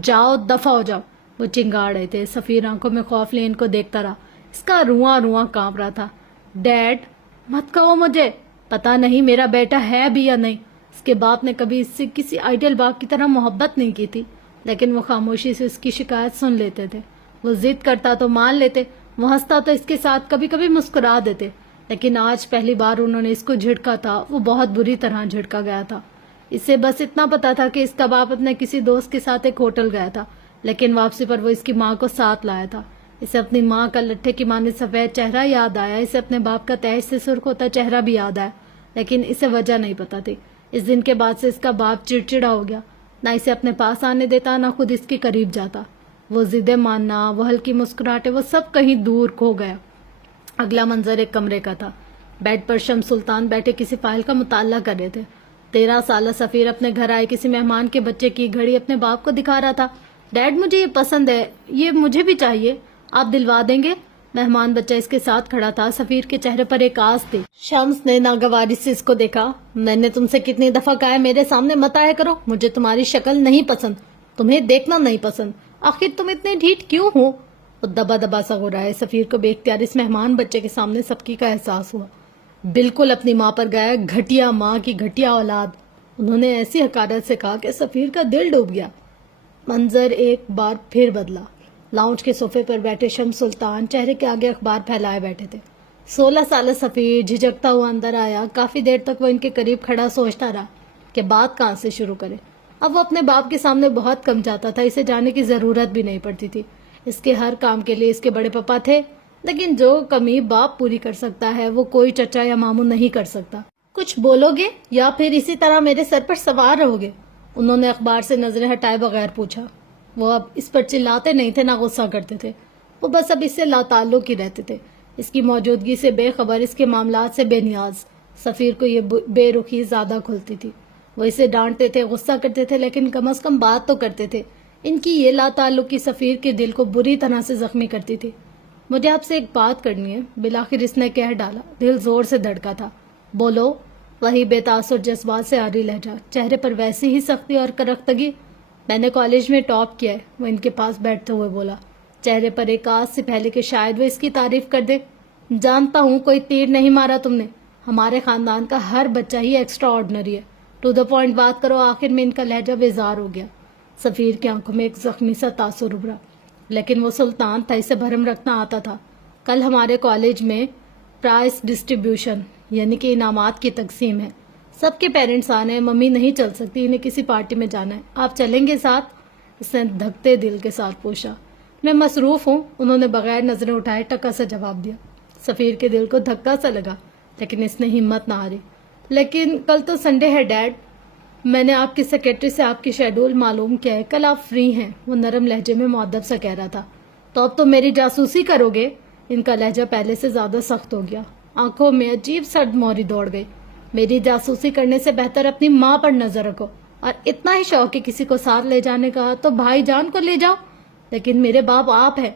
جاؤ, دفع ہو جاؤ. وہ چنگاڑ رہے تھے. سفیر آنکھوں میں خوف لیے ان کو دیکھتا رہا. اس کا رواں رواں کانپ رہا تھا. ڈیڈ مت کہو مجھے, پتا نہیں میرا بیٹا ہے بھی یا نہیں. اس کے باپ نے کبھی اس سے کسی آئیڈیل باپ کی طرح محبت نہیں کی تھی, لیکن وہ خاموشی سے اس کی شکایت سن لیتے تھے. وہ ضد کرتا تو مان لیتے, وہ ہنستا تو اس کے ساتھ کبھی کبھی مسکرا دیتے. لیکن آج پہلی بار انہوں نے اس کو جھٹکا تھا. وہ بہت بری طرح جھٹکا گیا تھا. اسے بس اتنا پتا تھا کہ اس کا باپ اپنے کسی دوست کے ساتھ ایک ہوٹل گیا تھا, لیکن واپسی پر وہ اس کی ماں کو ساتھ لایا تھا. اسے اپنی ماں کا لٹھے کی مانند سفید چہرہ یاد آیا. اسے اپنے باپ کا تیش سے سرخ ہوتا چہرہ بھی یاد آیا, لیکن اسے وجہ نہیں پتا تھی. اس دن کے بعد سے اس کا باپ چڑچڑا ہو گیا. نہ اسے اپنے پاس آنے دیتا, نہ خود اس کے قریب جاتا. وہ ضد ماننا, وہ ہلکی مسکراہٹیں, وہ سب کہیں دور کھو گیا. اگلا منظر ایک کمرے کا تھا. بیڈ پر شمس سلطان بیٹھے کسی فائل کا مطالعہ کر رہے تھے. 13 سالہ سفیر اپنے گھر آئے کسی مہمان کے بچے کی گھڑی اپنے باپ کو دکھا رہا تھا. ڈیڈ مجھے یہ پسند ہے, یہ مجھے بھی چاہیے, آپ دلوا دیں گے. مہمان بچہ اس کے ساتھ کھڑا تھا. سفیر کے چہرے پر ایک آس تھی. شمس نے ناگواری سے اس کو دیکھا. میں نے تم سے کتنی دفعہ کہا ہے میرے سامنے مت آیا کرو, مجھے تمہاری شکل نہیں پسند, تمہیں دیکھنا نہیں پسند. آخر تم اتنے ڈھیٹ کیوں ہو. وہ دبا دبا سا ہو رہا ہے. سفیر کو بے اختیار اس مہمان بچے کے سامنے سبکی کا احساس ہوا. بالکل اپنی ماں پر گیا, گھٹیا ماں کی گھٹیا اولاد. انہوں نے ایسی حقارت سے کہا کہ سفیر کا دل ڈوب گیا. منظر ایک بار پھر بدلا. لاؤنج کے صوفے پر بیٹھے شمس سلطان چہرے کے آگے اخبار پھیلائے بیٹھے تھے. 16 سالہ سفیر جھجکتا ہوا اندر آیا. کافی دیر تک وہ ان کے قریب کھڑا سوچتا رہا کہ بات کہاں سے شروع کرے. اب وہ اپنے باپ کے سامنے بہت کم جاتا تھا. اسے جانے کی ضرورت بھی نہیں پڑتی تھی. اس کے ہر کام کے لیے اس کے بڑے پاپا تھے, لیکن جو کمی باپ پوری کر سکتا ہے وہ کوئی چچا یا ماموں نہیں کر سکتا. کچھ بولو گے یا پھر اسی طرح میرے سر پر سوار رہو گے. انہوں نے اخبار سے نظریں ہٹائے بغیر پوچھا. وہ اب اس پر چلاتے نہیں تھے, نہ غصہ کرتے تھے. وہ بس اب اس سے لا تعلق ہی رہتے تھے، اس کی موجودگی سے بے خبر، اس کے معاملات سے بے نیاز۔ سفیر کو یہ بے رخی زیادہ کھلتی تھی۔ وہ اسے ڈانٹتے تھے، غصہ کرتے تھے، لیکن کم از کم بات تو کرتے تھے۔ ان کی یہ لا تعلقی سفیر کے دل کو بری طرح سے زخمی کرتی تھی۔ مجھے آپ سے ایک بات کرنی ہے، بالآخر اس نے کہہ ڈالا۔ دل زور سے دھڑکا تھا۔ بولو۔ وہی بے تاثر جذبات سے آری لہجہ، چہرے پر ویسی ہی سختی اور کرختگی۔ میں نے کالج میں ٹاپ کیا ہے، وہ ان کے پاس بیٹھتے ہوئے بولا، چہرے پر ایک آس سے پہلے کہ شاید وہ اس کی تعریف کر دے۔ جانتا ہوں کوئی تیر نہیں مارا تم نے، ہمارے خاندان کا ہر بچہ ہی ایکسٹرا آرڈنری ہے، ٹو دا پوائنٹ بات کرو۔ آخر میں ان کا لہجہ بیزار ہو گیا۔ سفیر کی آنکھوں میں ایک زخمی سا تاثر ابھرا، لیکن وہ سلطان تھا، اسے بھرم رکھنا آتا تھا۔ کل ہمارے کالج میں پرائز ڈسٹریبیوشن یعنی کہ انعامات کی تقسیم ہے، سب کے پیرنٹس آنے ہیں، ممی نہیں چل سکتی، انہیں کسی پارٹی میں جانا ہے، آپ چلیں گے ساتھ؟ اس نے دھکتے دل کے ساتھ پوچھا۔ میں مصروف ہوں، انہوں نے بغیر نظریں اٹھائے ٹکا سا جواب دیا۔ سفیر کے دل کو دھکا سا لگا، لیکن اس نے ہمت نہ ہاری۔ لیکن کل تو سنڈے ہے ڈیڈ، میں نے آپ کی سیکرٹری سے آپ کی شیڈول معلوم کیا ہے، کل آپ فری ہیں، وہ نرم لہجے میں مؤدب سا کہہ رہا تھا۔ تو اب تو میری جاسوسی کرو گے؟ ان کا لہجہ پہلے سے زیادہ سخت ہو گیا، آنکھوں میں عجیب سرد موری دوڑ گئی۔ میری جاسوسی کرنے سے بہتر اپنی ماں پر نظر رکھو، اور اتنا ہی شوق ہے کسی کو ساتھ لے جانے کا تو بھائی جان کو لے جاؤ، لیکن میرے باپ آپ ہیں،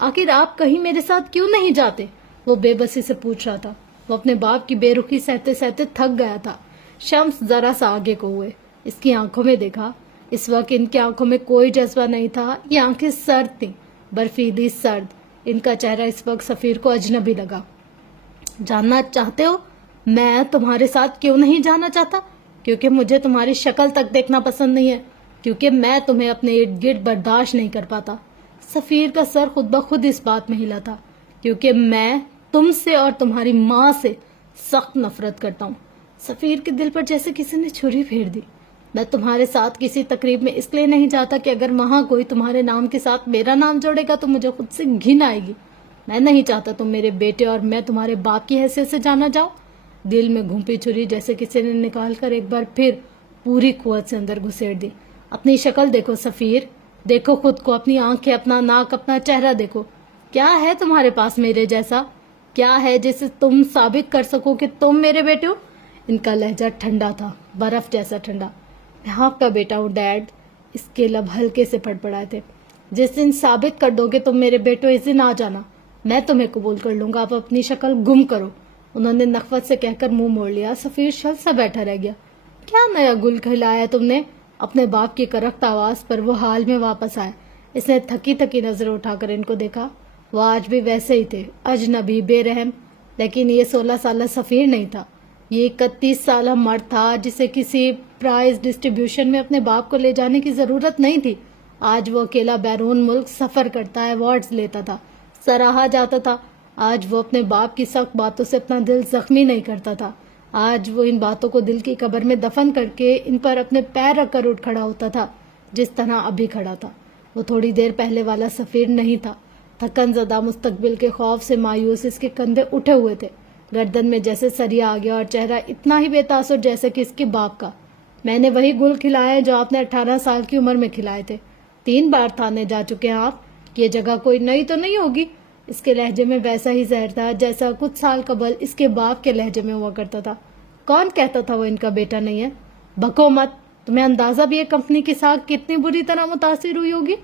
آخر آپ کہیں میرے ساتھ کیوں نہیں جاتے؟ وہ بے بسی سے پوچھ رہا تھا۔ وہ اپنے باپ کی بے رخی سہتے سہتے تھک گیا تھا۔ شمس ذرا سا آگے کو ہوئے، اس کی آنکھوں میں دیکھا۔ اس وقت ان کی آنکھوں میں کوئی جذبہ نہیں تھا، یہ آنکھیں سرد تھیں، برفیلی سرد۔ ان کا چہرہ اس وقت سفیر کو اجنبی لگا۔ جاننا چاہتے ہو میں تمہارے ساتھ کیوں نہیں جانا چاہتا؟ کیونکہ مجھے تمہاری شکل تک دیکھنا پسند نہیں ہے، کیونکہ میں تمہیں اپنے ارد گرد برداشت نہیں کر پاتا۔ سفیر کا سر خود بخود اس بات میں ہلا تھا، کیونکہ میں تم سے اور تمہاری ماں سے سخت نفرت کرتا ہوں۔ سفیر کے دل پر جیسے کسی نے چھری پھیر دی۔ میں تمہارے ساتھ کسی تقریب میں اس لیے نہیں جاتا کہ اگر وہاں کوئی تمہارے نام کے ساتھ میرا نام جوڑے گا تو مجھے خود سے گھن آئے گی۔ میں نہیں چاہتا تم میرے بیٹے اور میں تمہارے باپ کی حیثیت سے جانا جاؤں۔ دل میں گھونپی چھری جیسے کسی نے نکال کر ایک بار پھر پوری قوت سے اندر گھسیڑ دی۔ اپنی شکل دیکھو سفیر، دیکھو خود کو، اپنی آنکھیں، اپنا ناک، اپنا چہرہ دیکھو۔ کیا ہے تمہارے پاس میرے جیسا؟ کیا ہے جسے تم ثابت کر سکو کہ تم میرے بیٹے ہو؟ ان کا لہجہ ٹھنڈا تھا، برف جیسا ٹھنڈا۔ میں آپ کا بیٹا ہوں ڈیڈ، اس کے لب ہلکے سے پھٹ پڑائے تھے۔ جس دن ثابت کر دو گے تم میرے بیٹے ہو، اس دن آ جانا، میں تمہیں قبول کر لوں گا، آپ اپنی شکل گم کرو۔ انہوں نے نخوت سے کہہ کر منہ موڑ لیا۔ سفیر شل سا بیٹھا رہ گیا۔ کیا نیا گل کھلایا تم نے؟ اپنے باپ کی کرخت آواز پر وہ حال میں واپس آئے۔ اس نے تھکی تھکی نظر اٹھا کر ان کو دیکھا۔ وہ آج بھی ویسے ہی تھے، اجنبی، بے رحم، لیکن یہ 16 سالہ سفیر نہیں تھا، یہ 31 سالہ مرد تھا جسے کسی پرائز ڈسٹریبیوشن میں اپنے باپ کو لے جانے کی ضرورت نہیں تھی۔ آج وہ اکیلا بیرون ملک سفر کرتا، ایوارڈز لیتا تھا، سراہا جاتا تھا۔ آج وہ اپنے باپ کی سخت باتوں سے اپنا دل زخمی نہیں کرتا تھا۔ آج وہ ان باتوں کو دل کی قبر میں دفن کر کے ان پر اپنے پیر رکھ کر اٹھ کھڑا ہوتا تھا، جس طرح ابھی کھڑا تھا۔ وہ تھوڑی دیر پہلے والا سفیر نہیں تھا۔ تھکن زدہ، مستقبل کے خوف سے مایوس، اس کے کندھے اٹھے ہوئے تھے، گردن میں جیسے سریا آ گیا، اور چہرہ اتنا ہی بے تاثر جیسے کہ اس کے باپ کا۔ میں نے وہی گل کھلائے جو آپ نے 18 سال کی عمر میں کھلائے تھے۔ 3 بار تھانے جا چکے ہیں آپ، یہ جگہ کوئی نئی تو نہیں ہوگی؟ اس کے لہجے میں ویسا ہی زہر تھا جیسا کچھ سال قبل اس کے باپ کے لہجے میں ہوا کرتا تھا۔ کون کہتا تھا وہ ان کا بیٹا نہیں ہے؟ بکو مت، تمہیں اندازہ بھی ہے کمپنی کی ساکھ کتنی بری طرح متاثر ہوئی ہوگی؟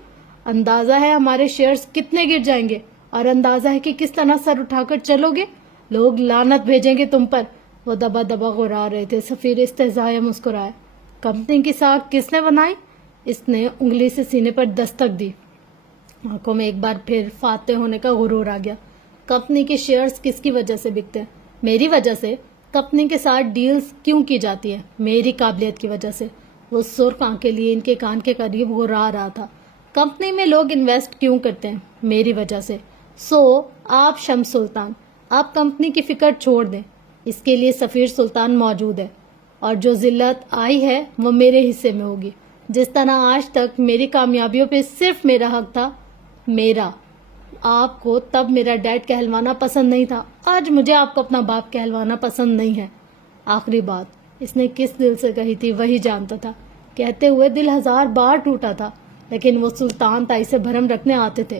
اندازہ ہے ہمارے شیئرز کتنے گر جائیں گے، اور اندازہ ہے کہ کس طرح سر اٹھا کر چلو گے، لوگ لعنت بھیجیں گے تم پر۔ وہ دبا دبا غرا رہے تھے۔ سفیر استہزائیہ مسکرائے۔ کمپنی کی ساکھ کس نے بنائی؟ اس نے انگلی سے سینے پر دستک دی۔ آنکھوں میں ایک بار پھر فاتح ہونے کا غرور آ گیا۔ کمپنی کے شیئرز کس کی وجہ سے بکتے ہیں؟ میری وجہ سے۔ کمپنی کے ساتھ ڈیلز کیوں کی جاتی ہیں؟ میری قابلیت کی وجہ سے۔ وہ سرخ آنکھیں لیے ان کے کان کے قریب غرا رہا تھا۔ کمپنی میں لوگ انویسٹ کیوں کرتے ہیں؟ میری وجہ سے۔ آپ شمس سلطان، آپ کمپنی کی فکر چھوڑ دیں، اس کے لیے سفیر سلطان موجود ہے، اور جو ذلت آئی ہے وہ میرے حصے میں ہوگی۔ جس طرح آج تک میری کامیابیوں پہ صرف میرا حق تھا، میرا، آپ کو تب میرا ڈیڈ کہلوانا پسند نہیں تھا، آج مجھے آپ کو اپنا باپ کہلوانا پسند نہیں ہے۔ آخری بات اس نے کس دل سے کہی تھی وہی جانتا تھا۔ کہتے ہوئے دل 1000 بار ٹوٹا تھا، لیکن وہ سلطان تھا، اسے بھرم رکھنے آتے تھے۔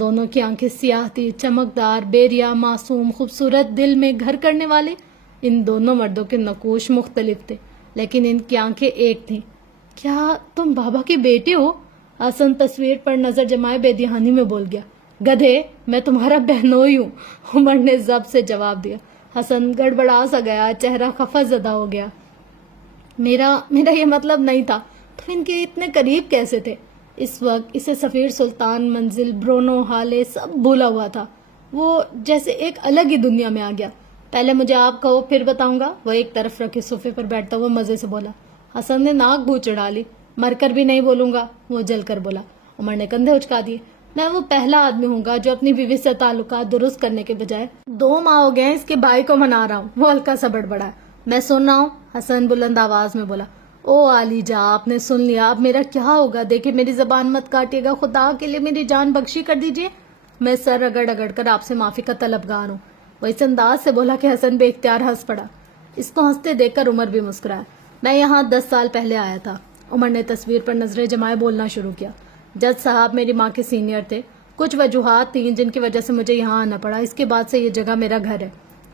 دونوں کی آنکھیں سیاہ تھی، چمکدار، بیریا، معصوم، خوبصورت، دل میں گھر کرنے والے۔ ان دونوں مردوں کے نقوش مختلف تھے لیکن ان کی آنکھیں ایک تھیں۔ کیا تم بابا کے بیٹے ہو؟ حسن تصویر پر نظر جمائے بے دہانی میں بول گیا۔ گدھے، میں تمہارا بہنوئی ہوں، عمر نے ضبط سے جواب دیا۔ حسن گڑبڑا سا گیا، چہرہ خفا زدہ ہو گیا۔ میرا یہ مطلب نہیں تھا۔ تم ان کے اتنے قریب کیسے تھے؟ اس وقت اسے سفیر، سلطان، منزل، برونو، حالے سب بھولا ہوا تھا۔ وہ جیسے ایک الگ ہی دنیا میں آ گیا۔ پہلے مجھے آپ کہو پھر بتاؤں گا، وہ ایک طرف رکھے صوفے پر بیٹھتا ہوا مزے سے بولا۔ حسن نے ناک بھو چڑھا لی۔ مر کر بھی نہیں بولوں گا، وہ جل کر بولا۔ عمر نے کندھے اچکا دیے۔ میں وہ پہلا آدمی ہوں گا جو اپنی بیوی سے تعلقات درست کرنے کے بجائے 2 ماہ ہو گئے اس کے بھائی کو منا رہا ہوں۔ وہ ہلکا سا بڑبڑا۔ میں سن رہا ہوں، حسن بلند آواز میں بولا۔ او علی جا، آپ نے سن لیا، اب میرا کیا ہوگا؟ دیکھیں میری زبان مت کاٹیے گا، خدا کے لیے میری جان بخشی کر دیجیے۔ میں سر رگڑ رگڑ کر آپ سے معافی کا طلبگار ہوں، وہ اس انداز سے بولا کہ حسن بے اختیار ہنس پڑا۔ اس کو ہنستے دیکھ کر عمر بھی مسکرایا۔ میں یہاں 10 سال پہلے آیا تھا۔ عمر نے تصویر پر نظریں جمائے بولنا شروع کیا۔ جج صاحب میری ماں کے سینئر تھے، کچھ وجوہات تھیں جن کی وجہ سے مجھے یہاں آنا پڑا، اس کے بعد سے یہ جگہ میرا گھر ہے۔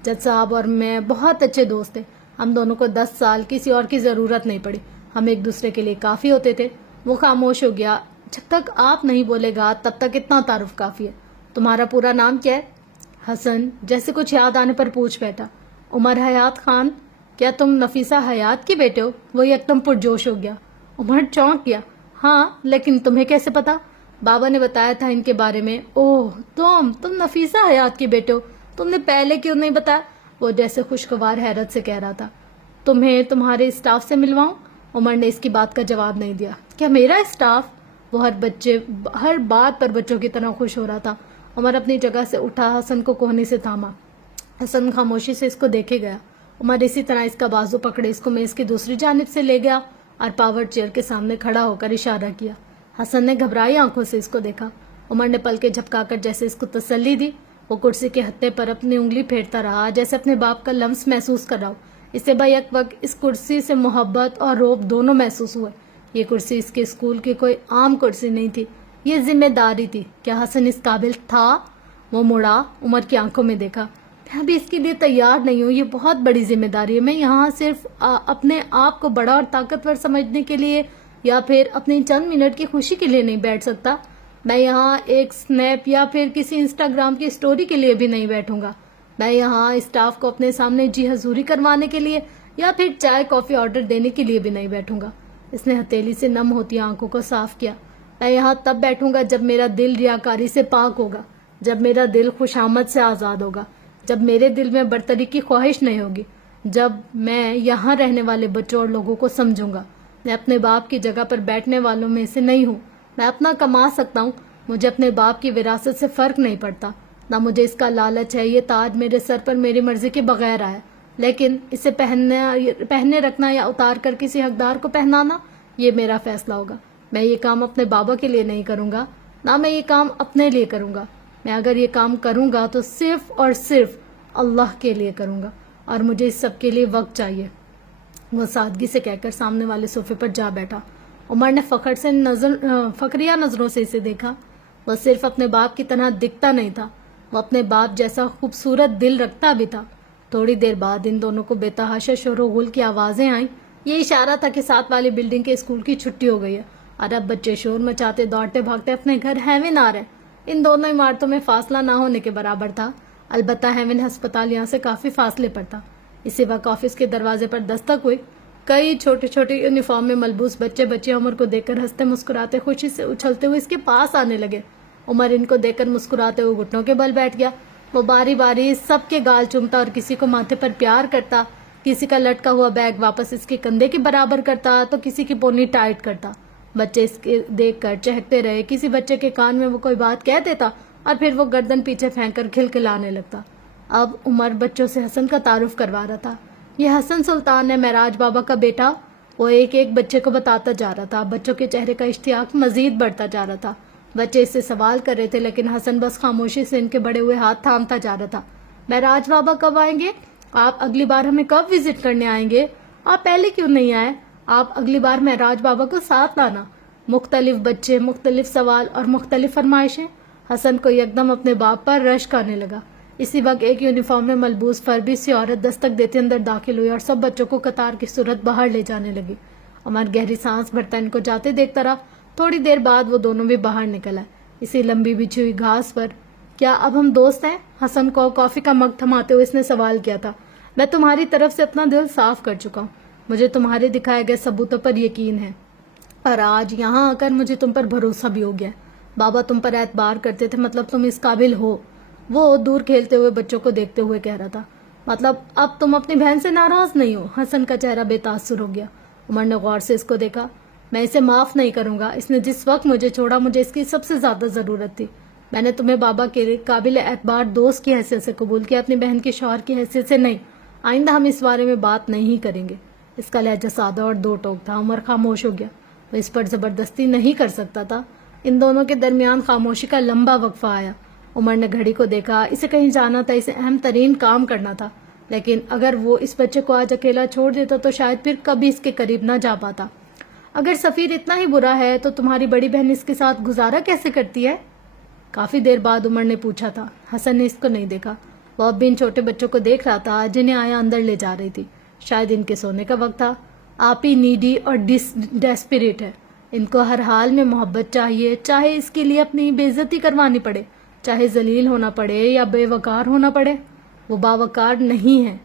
جج صاحب اور میں بہت اچھے دوست تھے، ہم دونوں کو 10 سال کسی اور کی ضرورت نہیں پڑی، ہم ایک دوسرے کے لیے کافی ہوتے تھے۔ وہ خاموش ہو گیا۔ جب تک آپ نہیں بولے گا تب تک اتنا تعارف کافی ہے۔ تمہارا پورا نام کیا ہے؟ حسن جیسے کچھ یاد آنے پر پوچھ بیٹھا۔ عمر حیات خان۔ کیا تم نفیسہ حیات کے بیٹے ہو؟ وہ یکدم پرجوش ہو گیا۔ عمر چونک گیا۔ ہاں، لیکن تمہیں کیسے پتا؟ بابا نے بتایا تھا ان کے بارے میں۔ اوہ، تم نفیسہ حیات کے بیٹے ہو، تم نے پہلے کیوں نہیں بتایا؟ وہ جیسے خوشگوار حیرت سے کہہ رہا تھا۔ تمہیں تمہارے اسٹاف سے ملواؤں؟ عمر نے اس کی بات کا جواب نہیں دیا۔ کیا میرا اسٹاف؟ وہ ہر بات پر بچوں کی طرح خوش ہو رہا تھا۔ عمر اپنی جگہ سے اٹھا، حسن کو کوہنی سے تھاما۔ حسن خاموشی سے اس کو دیکھے گیا۔ عمر اسی طرح اس کا بازو پکڑے اس کو میز کی دوسری جانب سے لے گیا اور پاور چیئر کے سامنے کھڑا ہو کر اشارہ کیا۔ حسن نے گھبرائی آنکھوں سے اس کو دیکھا۔ عمر نے پلکیں جھپکا کر جیسے اس کو تسلی دی۔ وہ کرسی کے ہتھے پر اپنی انگلی پھیرتا رہا جیسے اپنے باپ کا لمس محسوس کر رہا ہو۔ اسے بیک وقت اس کرسی سے محبت اور رعب دونوں محسوس ہوئے۔ یہ کرسی اس کے اسکول کی کوئی عام کرسی نہیں تھی، یہ ذمہ داری تھی۔ کیا حسن اس قابل تھا؟ وہ مڑا، عمر کی آنکھوں میں دیکھا۔ میں ابھی اس کے لیے تیار نہیں ہوں، یہ بہت بڑی ذمہ داری ہے۔ میں یہاں صرف اپنے آپ کو بڑا اور طاقتور سمجھنے کے لیے یا پھر اپنی چند منٹ کی خوشی کے لیے نہیں بیٹھ سکتا۔ میں یہاں ایک سنیپ یا پھر کسی انسٹاگرام کی سٹوری کے لیے بھی نہیں بیٹھوں گا۔ میں یہاں اسٹاف کو اپنے سامنے جی حضوری کروانے کے لیے یا پھر چائے کافی آرڈر دینے کے لیے بھی نہیں بیٹھوں گا۔ اس نے ہتھیلی سے نم ہوتی آنکھوں کو صاف کیا۔ میں یہاں تب بیٹھوں گا جب میرا دل ریاکاری سے پاک ہوگا، جب میرا دل خوشامد سے آزاد ہوگا، جب میرے دل میں برتری کی خواہش نہیں ہوگی، جب میں یہاں رہنے والے بچوں اور لوگوں کو سمجھوں گا۔ میں اپنے باپ کی جگہ پر بیٹھنے والوں میں سے نہیں ہوں۔ میں اپنا کما سکتا ہوں، مجھے اپنے باپ کی وراثت سے فرق نہیں پڑتا، نہ مجھے اس کا لالچ ہے۔ یہ تاج میرے سر پر میری مرضی کے بغیر آیا، لیکن اسے پہننے رکھنا یا اتار کر کسی حقدار کو پہنانا یہ میرا فیصلہ ہوگا۔ میں یہ کام اپنے بابا کے لیے نہیں کروں گا، نہ میں یہ کام اپنے لیے کروں گا۔ میں اگر یہ کام کروں گا تو صرف اور صرف اللہ کے لیے کروں گا، اور مجھے اس سب کے لیے وقت چاہیے۔ وہ سادگی سے کہہ کر سامنے والے صوفے پر جا بیٹھا۔ عمر نے فخریہ نظروں سے اسے دیکھا۔ وہ صرف اپنے باپ کی طرح دکھتا نہیں تھا، وہ اپنے باپ جیسا خوبصورت دل رکھتا بھی تھا۔ تھوڑی دیر بعد ان دونوں کو بے تحاشا شور و غل کی آوازیں آئیں۔ یہ اشارہ تھا کہ ساتھ والی بلڈنگ کے اسکول کی چھٹی ہو گئی ہے اور اب بچے شور مچاتے دوڑتے بھاگتے اپنے گھر ہیون آ رہے۔ ان دونوں عمارتوں میں فاصلہ نہ ہونے کے برابر تھا، البتہ ہیون ہسپتال یہاں سے کافی فاصلے پر تھا۔ اسی وقت آفس کے دروازے پر دستک ہوئی۔ کئی چھوٹے چھوٹے یونیفارم میں ملبوس بچے عمر کو دیکھ کر ہنستے مسکراتے خوشی سے اچھلتے ہوئے اس کے پاس آنے لگے۔ عمر ان کو دیکھ کر مسکراتے ہوئے گھٹنوں کے بل بیٹھ گیا۔ وہ باری باری سب کے گال چومتا اور کسی کو ماتھے پر پیار کرتا، کسی کا لٹکا ہوا بیگ واپس اس کے کندھے کے برابر کرتا تو کسی کی پونی ٹائٹ کرتا۔ بچے اس کے دیکھ کر چہکتے رہے۔ کسی بچے کے کان میں وہ کوئی بات کہہ دیتا اور پھر وہ گردن پیچھے پھینک کر کھلکھلانے لگتا۔ اب عمر بچوں سے حسن کا تعارف کروا رہا تھا۔ یہ حسن سلطان ہے، معراج بابا کا بیٹا۔ وہ ایک ایک بچے کو بتاتا جا رہا تھا۔ بچوں کے چہرے کا اشتیاق مزید بڑھتا جا رہا تھا۔ بچے اس سے سوال کر رہے تھے لیکن حسن بس خاموشی سے ان کے بڑے ہوئے ہاتھ تھامتا جا رہا تھا۔ معراج بابا کب آئیں گے؟ آپ اگلی بار ہمیں کب وزٹ کرنے آئیں گے؟ آپ پہلے کیوں نہیں آئے؟ آپ اگلی بار معراج بابا کو ساتھ لانا۔ مختلف بچے، مختلف سوال اور مختلف فرمائشیں۔ حسن کو یکدم اپنے باپ پر رشک آنے لگا۔ اسی وقت ایک یونیفارم میں ملبوس فربی سی عورت دستک دیتے اندر داخل ہوئی اور سب بچوں کو قطار کی صورت باہر لے جانے لگی۔ عمر گہری سانس بھرتا ان کو جاتے دیکھتا رہا۔ تھوڑی دیر بعد وہ دونوں بھی باہر نکل آئے، اسی لمبی بچھی ہوئی گھاس پر۔ کیا اب ہم دوست ہیں؟ حسن کو کافی کا مگ تھماتے ہوئے اس نے سوال کیا تھا۔ میں تمہاری طرف سے اپنا دل صاف کر چکا ہوں، مجھے تمہارے دکھائے گئے ثبوتوں پر یقین ہے، اور آج یہاں آ کر مجھے تم پر بھروسہ بھی ہو گیا۔ بابا تم پر اعتبار کرتے تھے، مطلب تم اس قابل ہو۔ وہ دور کھیلتے ہوئے بچوں کو دیکھتے ہوئے کہہ رہا تھا۔ مطلب اب تم اپنی بہن سے ناراض نہیں ہو؟ حسن کا چہرہ بے تاثر ہو گیا۔ عمر نے غور سے اس کو دیکھا۔ میں اسے معاف نہیں کروں گا، اس نے جس وقت مجھے چھوڑا مجھے اس کی سب سے زیادہ ضرورت تھی۔ میں نے تمہیں بابا کے قابل اعتبار دوست کی حیثیت سے قبول کیا، اپنی بہن کے شوہر کی حیثیت سے نہیں۔ آئندہ ہم اس بارے میں بات نہیں کریں گے۔ اس کا لہجہ سادہ اور دو ٹوک تھا۔ عمر خاموش ہو گیا، وہ اس پر زبردستی نہیں کر سکتا تھا۔ ان دونوں کے درمیان خاموشی کا لمبا وقفہ آیا۔ عمر نے گھڑی کو دیکھا، اسے کہیں جانا تھا، اسے اہم ترین کام کرنا تھا، لیکن اگر وہ اس بچے کو آج اکیلا چھوڑ دیتا تو شاید پھر کبھی اس کے قریب نہ جا پاتا۔ اگر سفیر اتنا ہی برا ہے تو تمہاری بڑی بہن اس کے ساتھ گزارا کیسے کرتی ہے؟ کافی دیر بعد عمر نے پوچھا تھا۔ حسن نے اس کو نہیں دیکھا، وہ اب بھی ان چھوٹے بچوں کو دیکھ رہا تھا جنہیں آیا اندر لے جا رہی تھی۔ شاید ان کے سونے کا وقت تھا۔ آپ ہی نیڈی اور ڈیسپریٹ ہے، ان کو ہر حال میں محبت چاہیے، چاہے اس کے لیے اپنی بے عزتی کروانی پڑے، چاہے ذلیل ہونا پڑے یا بے وقار ہونا پڑے۔ وہ باوقار نہیں ہے،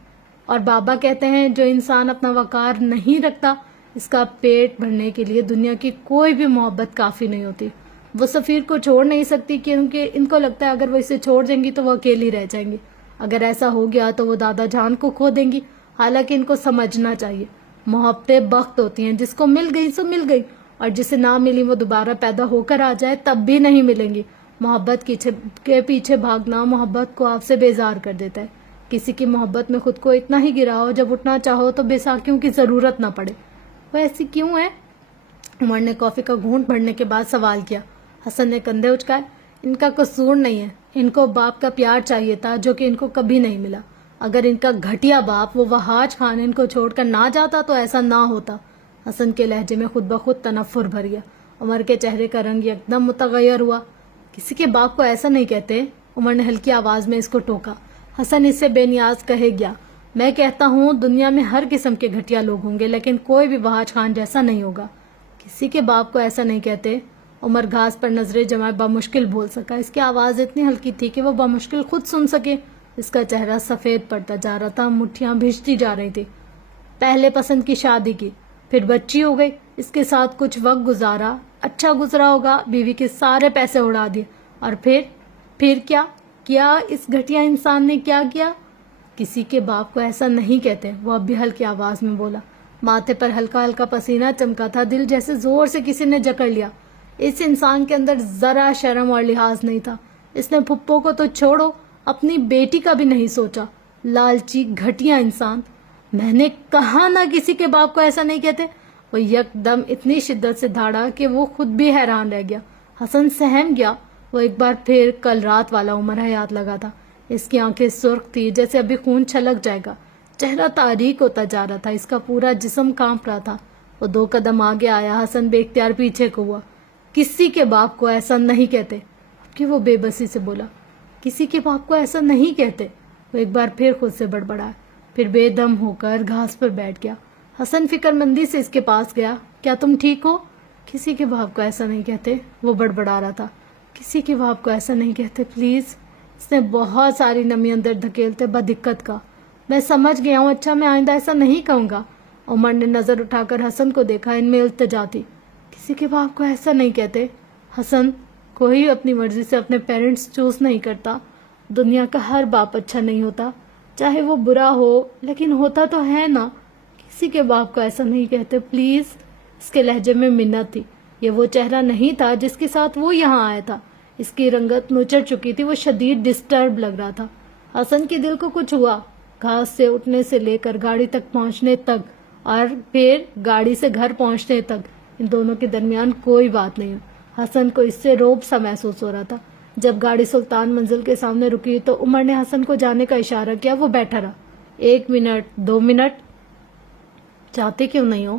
اور بابا کہتے ہیں جو انسان اپنا وقار نہیں رکھتا اس کا پیٹ بھرنے کے لیے دنیا کی کوئی بھی محبت کافی نہیں ہوتی۔ وہ سفیر کو چھوڑ نہیں سکتی کیونکہ ان کو لگتا ہے اگر وہ اسے چھوڑ دیں گی تو وہ اکیلی رہ جائیں گی۔ اگر ایسا ہو گیا تو وہ دادا جان کو کھو دیں گی۔ حالانکہ ان کو سمجھنا چاہیے محبتیں بخت ہوتی ہیں، جس کو مل گئی سو مل گئی، اور جسے نہ ملی وہ دوبارہ پیدا ہو کر آ جائے تب بھی نہیں ملیں گی۔ محبت کے پیچھے بھاگنا محبت کو آپ سے بیزار کر دیتا ہے۔ کسی کی محبت میں خود کو اتنا ہی گراؤ جب اٹھنا چاہو تو بیساکھیوں کی ضرورت نہ پڑے۔ وہ ایسی کیوں ہے؟ عمر نے کافی کا گھونٹ بھرنے کے بعد سوال کیا۔ حسن نے کندھے اچکائے۔ ان کا قصور نہیں ہے، ان کو باپ کا پیار چاہیے تھا جو کہ ان کو کبھی نہیں ملا۔ اگر ان کا گھٹیا باپ وہ وہاج خان ان کو چھوڑ کر نہ جاتا تو ایسا نہ ہوتا۔ حسن کے لہجے میں خود بخود تنفر بھر گیا۔ عمر کے چہرے کا رنگ یکدم متغیر ہوا۔ کسی کے باپ کو ایسا نہیں کہتے۔ عمر نے ہلکی آواز میں اس کو ٹوکا۔ حسن اس سے بے نیاز کہے گیا، میں کہتا ہوں دنیا میں ہر قسم کے گھٹیا لوگ ہوں گے لیکن کوئی بھی وہاج خان جیسا نہیں ہوگا۔ کسی کے باپ کو ایسا نہیں کہتے۔ عمر گھاس پر نظریں جمائے بامشکل بول سکا۔ اس کی آواز اتنی ہلکی تھی کہ وہ بامشکل خود سن سکے۔ اس کا چہرہ سفید پڑتا جا رہا تھا، مٹھیاں بھیجتی جا رہی تھی۔ پہلے پسند کی شادی کی، پھر بچی ہو گئی، اس کے ساتھ کچھ وقت گزارا، اچھا گزرا ہوگا، بیوی کے سارے پیسے اڑا دیے، اور پھر کیا اس گھٹیا انسان نے کیا کیا؟ کسی کے باپ کو ایسا نہیں کہتے۔ وہ اب بھی ہلکی آواز میں بولا۔ ماتھے پر ہلکا ہلکا پسینہ چمکا تھا، دل جیسے زور سے کسی نے جکڑ لیا۔ اس انسان کے اندر ذرا شرم اور لحاظ نہیں تھا۔ اس نے پھپھو کو تو چھوڑو، اپنی بیٹی کا بھی نہیں سوچا۔ لالچی گھٹیا انسان۔ میں نے کہا نہ کسی کے باپ کو ایسا نہیں کہتے۔ وہ یکدم اتنی شدت سے دھاڑا کہ وہ خود بھی حیران رہ گیا۔ حسن سہم گیا۔ وہ ایک بار پھر کل رات والا عمر حیات لگا تھا۔ اس کی آنکھیں سرخ تھی جیسے ابھی خون چھلک جائے گا، چہرہ تاریک ہوتا جا رہا تھا، اس کا پورا جسم کانپ رہا تھا۔ وہ 2 قدم آگے آیا، حسن بے اختیار پیچھے کو ہوا۔ کسی کے باپ کو ایسا نہیں کہتے کہ وہ بے بسی سے بولا۔ کسی کے باپ کو ایسا نہیں کہتے۔ وہ ایک بار پھر خود سے بڑبڑایا، پھر بے دم ہو کر گھاس پر بیٹھ گیا۔ حسن فکر مندی سے اس کے پاس گیا۔ کیا تم ٹھیک ہو؟ کسی کے باپ کو ایسا نہیں کہتے۔ وہ بڑبڑا رہا تھا۔ کسی کے باپ کو ایسا نہیں کہتے پلیز۔ اس نے بہت ساری نمی اندر دھکیلتے بدقت کا، میں سمجھ گیا ہوں، اچھا میں آئندہ ایسا نہیں کہوں گا۔ عمر نے نظر اٹھا کر حسن کو دیکھا، ان میں التجا تھی۔ کسی کے باپ کو ایسا نہیں کہتے۔ حسن، کوئی اپنی مرضی سے اپنے پیرنٹس چوز نہیں کرتا۔ دنیا کا ہر باپ اچھا نہیں ہوتا، چاہے وہ برا ہو، لیکن ہوتا تو ہے نا۔ کسی کے باپ کو ایسا نہیں کہتے پلیز۔ اس کے لہجے میں منت تھی۔ یہ وہ چہرہ نہیں تھا جس کے ساتھ وہ یہاں آیا تھا۔ اس کی رنگت نچڑ چکی تھی، وہ شدید ڈسٹرب لگ رہا تھا۔ حسن کے دل کو کچھ ہوا۔ گھاس سے اٹھنے سے لے کر گاڑی تک پہنچنے تک اور پھر گاڑی سے گھر پہنچنے تک ان دونوں کے درمیان کوئی بات نہیں ہے۔ حسن کو اس سے روب سا محسوس ہو رہا تھا۔ جب گاڑی سلطان منزل کے سامنے رکی تو عمر نے حسن کو جانے کا اشارہ کیا۔ وہ بیٹھا رہا۔ 1 منٹ 2 منٹ، جاتے کیوں نہیں ہو؟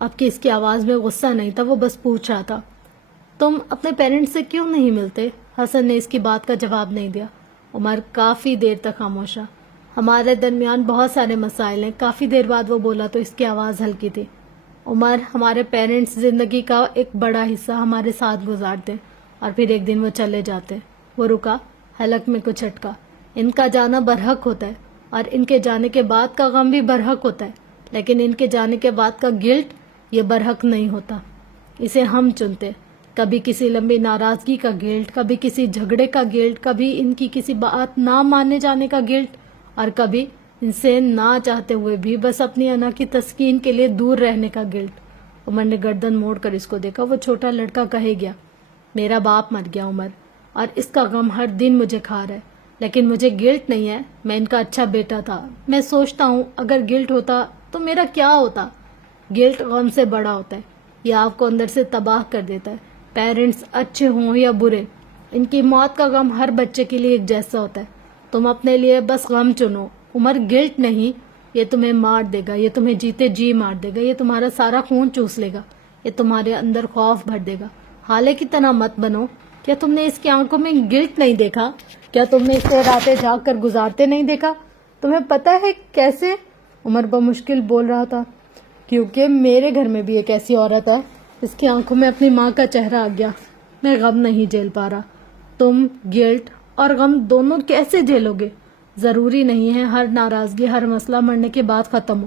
اب کہ اس کی آواز میں غصہ نہیں تھا، وہ بس پوچھ رہا تھا، تم اپنے پیرنٹس سے کیوں نہیں ملتے؟ حسن نے اس کی بات کا جواب نہیں دیا۔ عمر کافی دیر تک خاموش رہا۔ ہمارے درمیان بہت سارے مسائل ہیں، کافی دیر بعد وہ بولا تو اس کی آواز ہلکی تھی۔ عمر، ہمارے پیرنٹس زندگی کا ایک بڑا حصہ ہمارے ساتھ گزارتے ہیں اور پھر ایک دن وہ چلے جاتے ہیں۔ وہ رکا، حلق میں کچھ اٹکا۔ ان کا جانا برحق ہوتا ہے اور ان کے جانے کے بعد کا غم بھی برحق ہوتا ہے، لیکن ان کے جانے کے بعد کا گلٹ یہ برحق نہیں ہوتا، اسے ہم چنتے ہیں۔ کبھی کسی لمبی ناراضگی کا گلٹ، کبھی کسی جھگڑے کا گلٹ، کبھی ان کی کسی بات نہ ماننے جانے کا گلٹ، اور کبھی ان سے نہ چاہتے ہوئے بھی بس اپنی انا کی تسکین کے لیے دور رہنے کا گلٹ۔ عمر نے گردن موڑ کر اس کو دیکھا۔ وہ چھوٹا لڑکا کہے گیا، میرا باپ مر گیا عمر، اور اس کا غم ہر دن مجھے کھا رہا ہے، لیکن مجھے گلٹ نہیں ہے، میں ان کا اچھا بیٹا تھا۔ میں سوچتا ہوں اگر گلٹ ہوتا تو میرا کیا ہوتا۔ گلٹ غم سے بڑا ہوتا ہے، یہ آپ کو اندر سے تباہ کر دیتا ہے۔ پیرنٹس اچھے ہوں یا برے، ان کی موت کا غم ہر بچے کے لیے ایک جیسا ہوتا ہے۔ تم اپنے لیے بس غم چنو۔ عمر، گلٹ نہیں، یہ تمہیں مار دے گا، یہ تمہیں جیتے جی مار دے گا، یہ تمہارا سارا خون چوس لے گا، یہ تمہارے اندر خوف بھر دے گا۔ حالے کی طرح مت بنو۔ کیا تم نے اس کی آنکھوں میں گلٹ نہیں دیکھا؟ کیا تم نے اسے راتیں جاگ کر گزارتے نہیں دیکھا؟ تمہیں پتہ ہے کیسے؟ عمر بمشکل بول رہا تھا، کیونکہ میرے گھر میں بھی ایک ایسی عورت ہے۔ اس کی آنکھوں میں اپنی ماں کا چہرہ آ گیا۔ میں غم نہیں جھیل پا رہا۔ تم گلٹ اور غم دونوں کیسے جھیلو گے؟ ضروری نہیں ہے ہر ناراضگی، ہر مسئلہ مرنے کے بعد ختم ہو،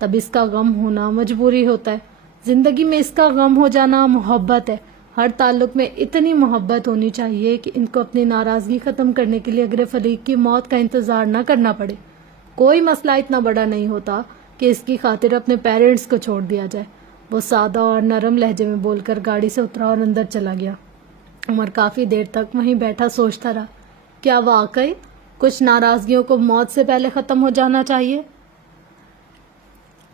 تب اس کا غم ہونا مجبوری ہوتا ہے۔ زندگی میں اس کا غم ہو جانا محبت ہے۔ ہر تعلق میں اتنی محبت ہونی چاہیے کہ ان کو اپنی ناراضگی ختم کرنے کے لیے اگلے فریق کی موت کا انتظار نہ کرنا پڑے۔ کوئی مسئلہ اتنا بڑا نہیں ہوتا کہ اس کی خاطر اپنے پیرنٹس کو چھوڑ دیا جائے۔ وہ سادہ اور نرم لہجے میں بول کر گاڑی سے اترا اور اندر چلا گیا۔ عمر کافی دیر تک وہیں بیٹھا سوچتا رہا، کیا واقعی کچھ ناراضگیوں کو موت سے پہلے ختم ہو جانا چاہیے؟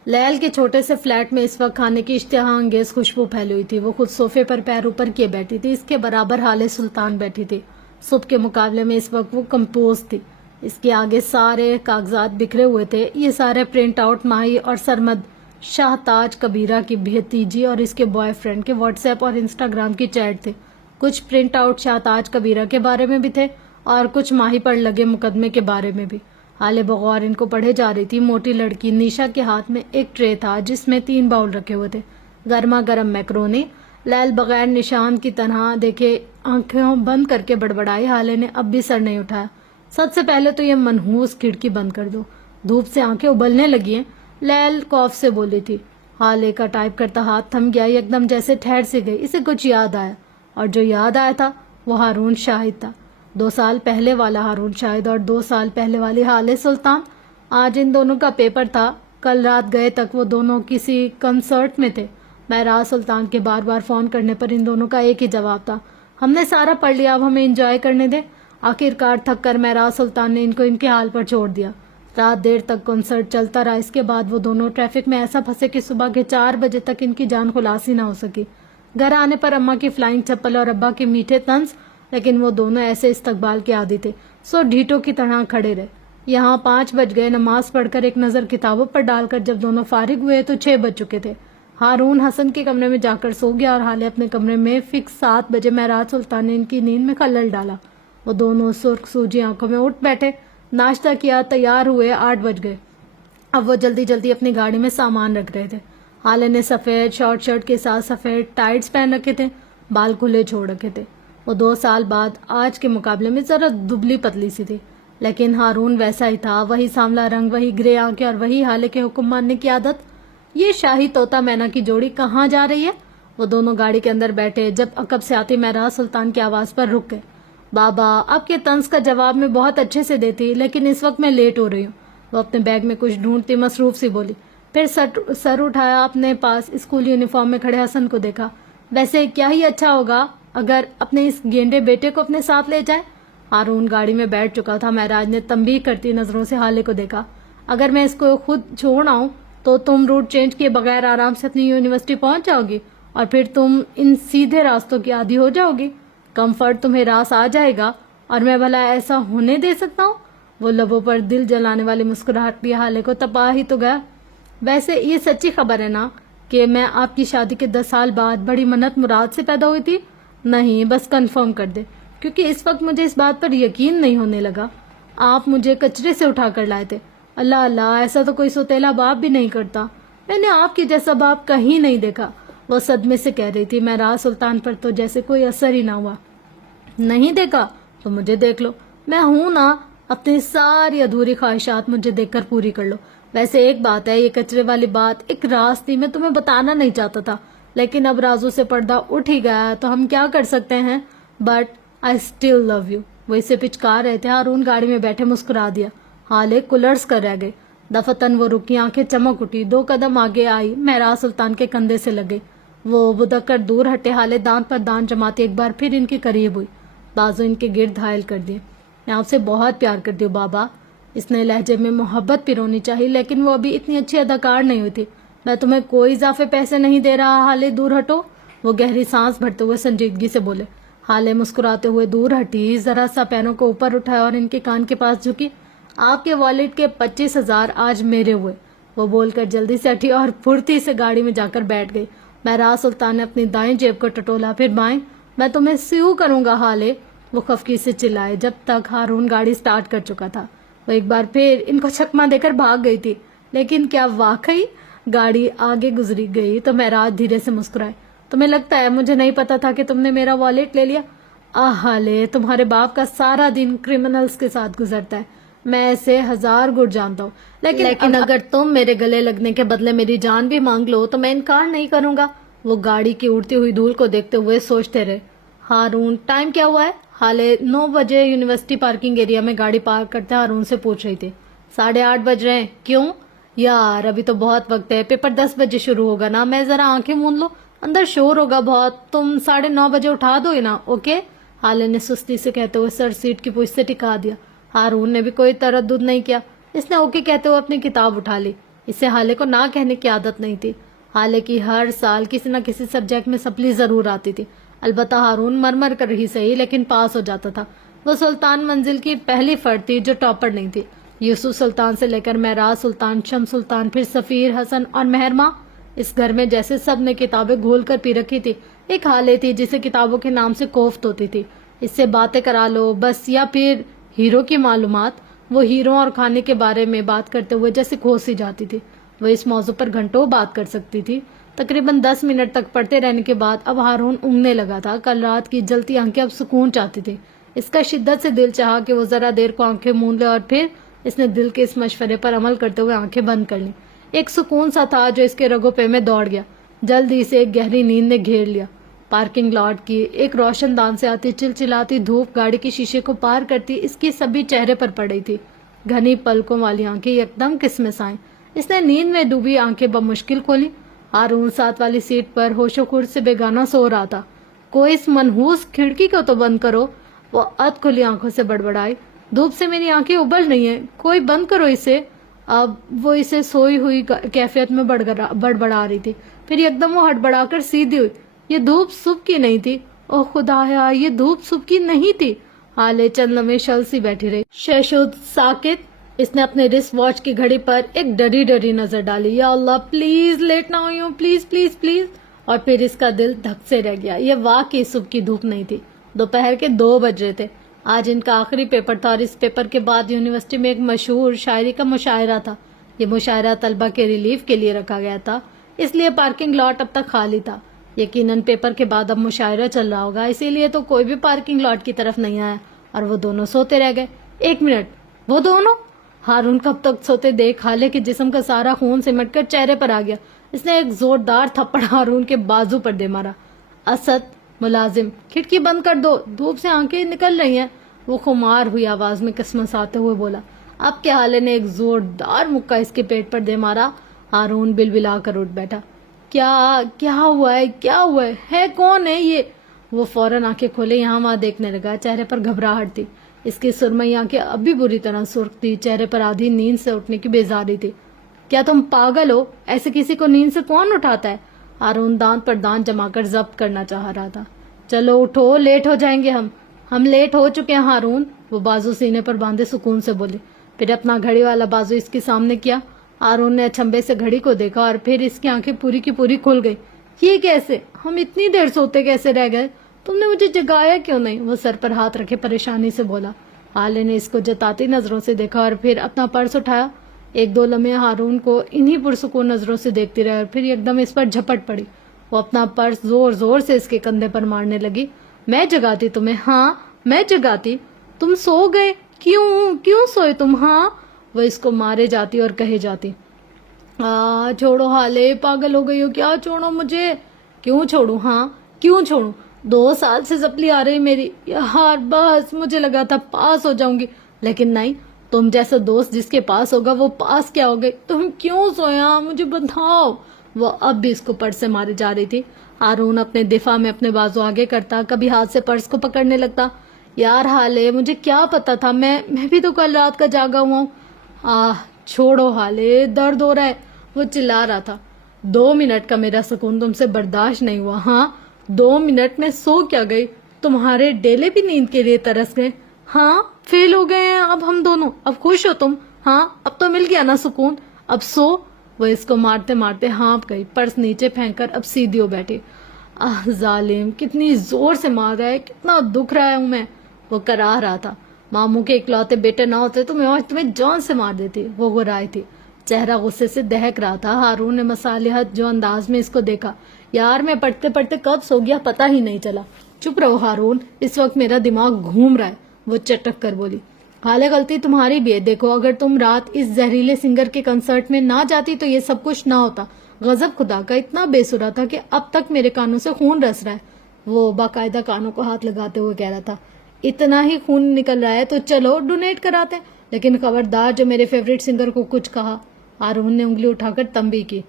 لیل کے چھوٹے سے فلیٹ میں اس وقت کھانے کی اشتہا انگیز خوشبو پھیلی ہوئی تھی۔ وہ خود صوفے پر پیر اوپر کیے بیٹھی تھی، اس کے برابر حالے سلطان بیٹھی تھی۔ صبح کے مقابلے میں اس وقت وہ کمپوز تھی۔ اس کے آگے سارے کاغذات بکھرے ہوئے تھے۔ یہ سارے پرنٹ آؤٹ ماہی اور سرمد شاہ تاج کبیرہ کی بھتیجی اور اس کے بوائے فرینڈ کے واٹس ایپ اور انسٹاگرام کی چیٹ تھے۔ کچھ پرنٹ آؤٹ شاہ تاج کبیرہ کے بارے میں بھی تھے اور کچھ ماہی پر لگے مقدمے کے بارے میں بھی۔ حالے بغور ان کو پڑھے جا رہی تھی۔ موٹی لڑکی نیشا کے ہاتھ میں ایک ٹرے تھا جس میں 3 باؤل رکھے ہوئے تھے، گرما گرم میکرونی۔ لیل بغیر نشان کی طرح دیکھے آنکھوں بند کر کے بڑبڑائی۔ حالے نے اب بھی سر نہیں اٹھایا۔ سب سے پہلے تو یہ منحوس کھڑکی بند کر دو، دھوپ سے آنکھیں ابلنے لگی ہیں، لیل خوف سے بولی تھی۔ حالے کا ٹائپ کرتا ہاتھ تھم گیا، ایک دم جیسے ٹھہر سے گئی۔ اسے کچھ یاد آیا، اور جو یاد آیا تھا وہ ہارون شاہد تھا۔ 2 سال پہلے والا ہارون شاہد اور 2 سال پہلے والی حالے سلطان۔ آج ان دونوں کا پیپر تھا۔ کل رات گئے تک وہ دونوں کسی کنسرٹ میں تھے۔ مہراز سلطان کے بار بار فون کرنے پر ان دونوں کا ایک ہی جواب تھا، ہم نے سارا پڑھ لیا، اب ہمیں انجوائے کرنے دیں۔ آخرکار تھک کر مہراز سلطان نے ان کو ان کے حال پر چھوڑ دیا۔ رات دیر تک کنسرٹ چلتا رہا۔ اس کے بعد وہ دونوں ٹریفک میں ایسا پھنسے کہ صبح کے 4 بجے تک ان کی جان خلاصی نہ ہو سکی۔ گھر آنے پر اماں کی فلائنگ چپل اور ابا کے میٹھے طنز، لیکن وہ دونوں ایسے استقبال کے عادی تھے، سو ڈھیٹوں کی طرح کھڑے رہے۔ یہاں 5 بج گئے۔ نماز پڑھ کر ایک نظر کتابوں پر ڈال کر جب دونوں فارغ ہوئے تو 6 بج چکے تھے۔ ہارون حسن کے کمرے میں جا کر سو گیا اور حالے اپنے کمرے میں فکس 7 بجے مہراج سلطان نے ان کی نیند میں خلل ڈالا۔ وہ دونوں سرخ سوجی آنکھوں میں اٹھ بیٹھے، ناشتہ کیا، تیار ہوئے۔ 8 بج گئے۔ اب وہ جلدی جلدی اپنی گاڑی میں سامان رکھ رہے تھے۔ حالے نے سفید شارٹ شرٹ کے ساتھ سفید ٹائٹس پہن رکھے تھے، بال کھلے چھوڑ رکھے تھے۔ وہ 2 سال بعد آج کے مقابلے میں ذرا دبلی پتلی سی تھی، لیکن ہارون ویسا ہی تھا، وہی سانولا رنگ، وہی گرے آنکھیں اور وہی حالے کے حکم ماننے کی عادت۔ یہ شاہی طوطا مینا کی جوڑی کہاں جا رہی ہے؟ وہ دونوں گاڑی کے اندر بیٹھے جب عقب سے آتی مہراج سلطان کی آواز پر رک گئے۔ بابا، آپ کے طنز کا جواب میں بہت اچھے سے دیتی، لیکن اس وقت میں لیٹ ہو رہی ہوں۔ وہ اپنے بیگ میں کچھ ڈھونڈتی مصروف سی بولی، پھر سر اٹھایا، اپنے پاس اسکول یونیفارم میں کھڑے حسن کو دیکھا۔ ویسے کیا ہی اچھا ہوگا اگر اپنے اس گینڈے بیٹے کو اپنے ساتھ لے جائے۔ ہارون گاڑی میں بیٹھ چکا تھا۔ مہراج نے تنبیہ کرتی نظروں سے حالے کو دیکھا، اگر میں اس کو خود چھوڑ آؤں تو تم روٹ چینج کیے بغیر آرام سے اپنی یونیورسٹی پہنچ جاؤ گی اور پھر تم ان سیدھے راستوں کی عادی ہو جاؤ گی۔ کمفرٹ تمہیں راس آ جائے گا، اور میں بھلا ایسا ہونے دے سکتا ہوں؟ وہ لبوں پر دل جلانے والی مسکراہٹ بھی حالے کو تپا ہی تو گیا۔ ویسے یہ سچی خبر ہے نا کہ میں آپ کی شادی کے 10 سال بعد بڑی منت مراد سے پیدا ہوئی تھی؟ نہیں، بس کنفرم کر دے، کیونکہ اس وقت مجھے اس بات پر یقین نہیں ہونے لگا آپ مجھے کچرے سے اٹھا کر لائے تھے. اللہ اللہ، ایسا تو کوئی سوتیلا باپ بھی نہیں کرتا. میں نے آپ کی جیسا باپ کہیں نہیں دیکھا. وہ صدمے سے کہہ رہی تھی. مہراز سلطان پر تو جیسے کوئی اثر ہی نہ ہوا. نہیں دیکھا تو مجھے دیکھ لو، میں ہوں نا. اپنی ساری ادھوری خواہشات مجھے دیکھ کر پوری کر لو. ویسے ایک بات ہے، یہ کچرے والی بات ایک راز تھی، میں تمہیں بتانا نہیں چاہتا تھا، لیکن اب رازوں سے پردہ اٹھ ہی گیا تو ہم کیا کر سکتے ہیں. But I still love you. وہ اسے پچکار رہے تھے. ہارون گاڑی میں بیٹھے مسکرا دیا. حالے کلرز کر رہ گئے. دفتن وہ رکی، آنکھیں چمک اٹھی، 2 قدم آگے آئی، مہراز سلطان کے کندھے سے لگے. وہ بدک کر دور ہٹے. حالے دانت پر دانت جماتی ایک بار پھر ان کے قریب ہوئی، بازو ان کے گرد حائل کر دیے. میں آپ سے بہت پیار کرتی ہوں بابا. اس نے لہجے میں محبت پرونی چاہیے، لیکن وہ ابھی اتنی اچھی اداکار نہیں ہوئی تھی. میں تمہیں کوئی اضافے پیسے نہیں دے رہا. حالے دور ہٹو. وہ گہری سانس بھرتے ہوئے سنجیدگی سے بولے. حالے مسکراتے ہوئے دور ہٹی، ذرا سا پیروں کو اوپر اٹھایا اور ان کے کان کے پاس جھکی. آپ کے والیٹ کے 25,000 آج میرے ہوئے. وہ بول کر جلدی سے ہٹی اور پھرتی سے گاڑی میں جا کر بیٹھ گئی. مہراز سلطان نے اپنی دائیں جیب کو ٹٹولا، پھر بائیں. میں تمہیں سیو کروں گا حالے. وہ خفگی سے چلائے جب تک ہارون گاڑی سٹارٹ کر چکا تھا. وہ ایک بار پھر ان کو چکما دے کر بھاگ گئی تھی، لیکن کیا واقعی گاڑی آگے گزری گئی تو مہراج دھیرے سے مسکرائے. تمہیں لگتا ہے مجھے نہیں پتا تھا کہ تم نے میرا والیٹ لے لیا؟ حالے تمہارے باپ کا سارا دن کرمنلز کے ساتھ گزرتا ہے. میں ایسے 1000 گٹ جانتا ہوں، لیکن اگر تم میرے گلے لگنے کے بدلے میری جان بھی مانگ لو تو میں انکار نہیں کروں گا. وہ گاڑی کی اڑتی ہوئی دھول کو دیکھتے ہوئے سوچتے رہے. ہارون، ٹائم کیا ہوا ہے؟ حالے 9 بجے یونیورسٹی پارکنگ ایریا میں گاڑی پارک کرتے ہارون سے پوچھ رہی تھی. 8:30 بج رہے ہیں. کیوں یار؟ ابھی تو بہت وقت ہے، پیپر 10 بجے شروع ہوگا نا. میں ذرا آنکھیں مون لو، اندر شور ہوگا بہت. تم 9:30 بجے اٹھا دو نا، اوکے؟ حالے نے سستی سے کہتے ہوئے سر سیٹ کی پوچھ سے ٹکا دیا. ہارون نے بھی کوئی تردد نہیں کیا. اس نے اوکے کہتے ہوئے اپنی کتاب اٹھا لی. اسے حالے کو نہ کہنے کی عادت نہیں تھی. حالے کی ہر سال کسی نہ کسی سبجیکٹ میں سپلی ضرور آتی تھی. البتہ ہارون مرمر کر ہی صحیح لیکن پاس ہو جاتا تھا. وہ سلطان منزل کی پہلی فرد تھی جو ٹاپر نہیں تھی. یوسف سلطان سے لے کر مہراز سلطان، شمس سلطان، پھر سفیر، حسن اور مہرماں، اس گھر میں جیسے سب نے کتابیں گھول کر پی رکھی تھی. ایک حالے تھی جسے کتابوں کے نام سے کوفت ہوتی تھی. اس سے باتیں کرا لو بس، یا پھر ہیرو کی معلومات. وہ ہیرو اور کھانے کے بارے میں بات کرتے ہوئے جیسے کھوسی جاتی تھی. وہ اس موضوع پر گھنٹوں بات کر سکتی تھی. تقریباً 10 منٹ تک پڑھتے رہنے کے بعد اب ہارون اونگنے لگا تھا. کل رات کی جلتی آنکھیں اب سکون چاہتی تھی. اس کا شدت سے دل چاہا کہ وہ ذرا دیر کو آنکھیں مون لے، اور پھر اس نے دل کے اس مشورے پر عمل کرتے ہوئے آنکھیں بند کر لیں. ایک سکون سا تھا جو اس کے رگوں پہ میں دوڑ گیا. جلدی سے ایک گہری نیند نے گھیر لیا. پارکنگ لاٹ کی ایک روشن دان سے آتی چلچلاتی دھوپ گاڑی کی شیشے کو پار کرتی اس کی سبھی چہرے پر پڑ رہی تھی. گھنی پلکوں والی آنکھیں یکدم قسمت آئیں. اس نے نیند میں ڈوبی آنکھیں بمشکل کھولی. ہارون ساتھ والی سیٹ پر ہوش و خرد سے بیگانہ سو رہا تھا. کوئی اس منحوس کھڑکی کو تو بند کرو. وہ اد کھلی آنکھوں سے بڑبڑائی. دھوپ سے میری آنکھیں ابل نہیں ہیں، کوئی بند کرو اسے. اب وہ اسے سوئی ہوئی کیفیت میں بڑبڑا رہی تھی. پھر یکدم وہ ہڑبڑا کر سیدھی ہوئی. یہ دھوپ صبح کی نہیں تھی. اوہ خدایا، یہ دھوپ صبح کی نہیں تھی. حالے چند لمحے شل سی بیٹھی رہی. شہشود ساکت. اس نے اپنے رسٹ واچ کی گھڑی پر ایک ڈری ڈری نظر ڈالی. یا اللہ پلیز لیٹ نہ ہوئی ہوں، پلیز پلیز پلیز. اور پھر اس کا دل دھک سے رہ گیا. یہ واقعی صبح کی دھوپ نہیں تھی. دوپہر کے 2 بج رہے تھے. آج ان کا آخری پیپر تھا اور اس پیپر کے بعد یونیورسٹی میں ایک مشہور شاعری کا مشاعرہ تھا. یہ مشاعرہ طلبہ کے ریلیف کے لیے رکھا گیا تھا، اس لیے پارکنگ لاٹ اب تک خالی تھا. یقیناً پیپر کے بعد اب مشاعرہ چل رہا ہوگا، اسی لیے تو کوئی بھی پارکنگ لاٹ کی طرف نہیں آیا اور وہ دونوں سوتے رہ گئے. 1 منٹ، وہ دونوں؟ ہارون کب تک سوتے دیکھ حالے کے جسم کا سارا خون سمٹ کر چہرے پر آ گیا. اس نے ایک زوردار تھپڑ ہارون کے بازو پر دے مارا. اسد، ملازم، کھڑکی بند کر دو، دھوپ سے آنکھیں نکل رہی ہیں. وہ خمار ہوئی آواز میں کسمساتے ہوئے بولا. اب کے حالے نے ایک زوردار مکہ اس کے پیٹ پر دے مارا. ہارون بلبلا کر اٹھ بیٹھا. کیا ہوا ہے؟ کیا ہوا ہے؟ کون ہے یہ؟ وہ فوراً آنکھیں کھولے یہاں وہاں دیکھنے لگا. چہرے پر گھبراہٹ تھی. اس کی سرمئی آنکھیں اب بھی بری طرح سرخ تھی. چہرے پر آدھی نیند سے اٹھنے کی بیزاری تھی. کیا تم پاگل ہو؟ ایسے کسی کو نیند سے کون اٹھاتا ہے؟ ہارون دانت پر دانت جما کر ضبط کرنا چاہ رہا تھا. چلو اٹھو، لیٹ ہو جائیں گے ہم لیٹ ہو چکے ہیں ہارون. وہ بازو سینے پر باندھے سکون سے بولے. پھر اپنا گھڑی والا بازو اس کے سامنے کیا. ہارون نے اچھمبے سے گھڑی کو دیکھا اور پھر اس کی آنکھیں پوری کی پوری کھل گئی. یہ کیسے؟ ہم اتنی دیر سوتے کیسے رہ گئے؟ تم نے مجھے جگایا کیوں نہیں؟ وہ سر پر ہاتھ رکھے پریشانی سے بولا۔ حالے نے اس کو جتاتی نظروں سے دیکھا اور پھر اپنا پرس اٹھایا۔ ایک دو لمحے ہارون کو انہی پرسکون نظروں سے دیکھتی رہے اور پھر ایک دم اس پر جھپٹ پڑی۔ وہ اپنا پرس زور زور سے اس کے کندھے پر مارنے لگی۔ میں جگاتی تمہیں؟ ہاں میں جگاتی؟ تم سو گئے؟ کیوں سوئے تم؟ ہاں؟ وہ اس کو مارے جاتی اور کہے جاتی، چھوڑو حالے، پاگل ہو گئی ہو کیا؟ چھوڑو مجھے۔ کیوں چھوڑوں؟ ہاں کیوں چھوڑوں؟ 2 سال سے زپلی آ رہی میری یار، بس مجھے لگا تھا پاس ہو جاؤں گی، لیکن نہیں، تم جیسا دوست جس کے پاس ہوگا وہ پاس کیا ہو گئی؟ تم کیوں سویا؟ مجھے بتاؤ۔ وہ اب بھی اس کو پرس سے مارے جا رہی تھی۔ ہارون اپنے دفاع میں اپنے بازو آگے کرتا، کبھی ہاتھ سے پرس کو پکڑنے لگتا۔ یار حالے، مجھے کیا پتا تھا، میں بھی تو کل رات کا جاگا ہوا ہوں۔ چھوڑو حالے، درد ہو رہا ہے، وہ چلا رہا تھا۔ 2 منٹ کا میرا سکون تم سے برداشت نہیں ہوا؟ ہاں 2 منٹ میں سو کیا گئی؟ تمہارے ڈیلے بھی نیند کے لیے ترس گئے؟ ہاں فیل ہو گئے ہیں اب ہم دونوں، اب خوش ہو تم؟ ہاں اب تو مل گیا نا سکون، اب سو۔ وہ اس کو مارتے مارتے ہانپ گئی، پرس نیچے پھینک کر اب سیدھی ہو بیٹھی۔ ظالم، کتنی زور سے مار رہا ہے، کتنا دکھ رہا ہوں میں، وہ کرا رہا تھا۔ ماموں کے اکلوتے بیٹے نہ ہوتے تو میں تمہیں جان سے مار دیتی، وہ گرائی تھی۔ چہرہ غصے سے دہک رہا تھا۔ ہارون نے مصالحت جو انداز میں اس کو دیکھا، یار میں پڑھتے پڑھتے کب سو گیا پتہ ہی نہیں چلا۔ چپ رہو ہارون، اس وقت میرا دماغ گھوم رہا ہے، وہ چٹک کر بولی۔ حالے غلطی تمہاری بھی ہے، دیکھو اگر تم رات اس زہریلے سنگر کے کنسرٹ میں نہ جاتی تو یہ سب کچھ نہ ہوتا۔ غضب خدا کا اتنا بے سرا تھا کہ اب تک میرے کانوں سے خون رس رہا ہے، وہ باقاعدہ کانوں کو ہاتھ لگاتے ہوئے کہہ رہا تھا۔ اتنا ہی خون نکل رہا ہے تو چلو ڈونیٹ کراتے ہیں، لیکن خبردار جو میرے فیوریٹ سنگر کو کچھ کہا۔ ہارون نے انگلی اٹھا کر تنبیہ کی۔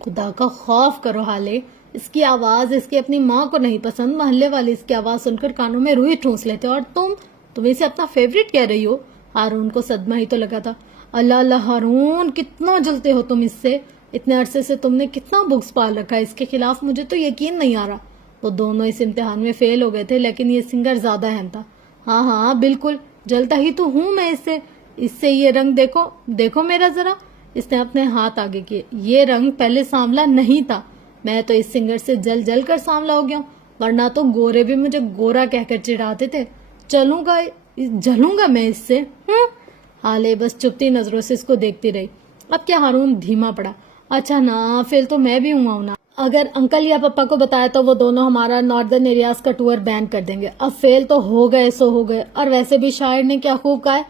خدا کا خوف کرو حالے، اس کی آواز اس کی اپنی ماں کو نہیں پسند، محلے والے اس کی آواز سن کر کانوں میں روئی ٹھونس لیتے، اور تم اسے اپنا فیوریٹ کہہ رہی ہو؟ ہارون کو صدمہ ہی تو لگا تھا۔ اللہ اللہ ہارون، کتنا جلتے ہو تم اس سے، اتنے عرصے سے تم نے کتنا بغض پال رکھا ہے اس کے خلاف، مجھے تو یقین نہیں آ رہا۔ وہ دونوں اس امتحان میں فیل ہو گئے تھے، لیکن یہ سنگر زیادہ اہم تھا۔ ہاں بالکل، جلتا ہی تو ہوں میں اس سے یہ رنگ دیکھو میرا ذرا۔ اس نے اپنے ہاتھ آگے کیے۔ یہ رنگ پہلے سانولا نہیں تھا، میں تو اس سنگر سے جل کر سانولا ہو گیا ہوں، ورنہ تو گورے بھی مجھے گورا کہہ کر چڑھاتے تھے۔ جلوں گا میں اس سے؟ حالے بس چپتی نظروں سے اس کو دیکھتی رہی۔ اب کیا ہارون دھیما پڑا۔ اچھا نا، فیل تو میں بھی ہوں نا، اگر انکل یا پپا کو بتایا تو وہ دونوں ہمارا ناردرن ایریاز کا ٹور بین کر دیں گے۔ اب فیل تو ہو گئے سو ہو گئے، اور ویسے بھی شاعر نے کیا خوب کہا ہے،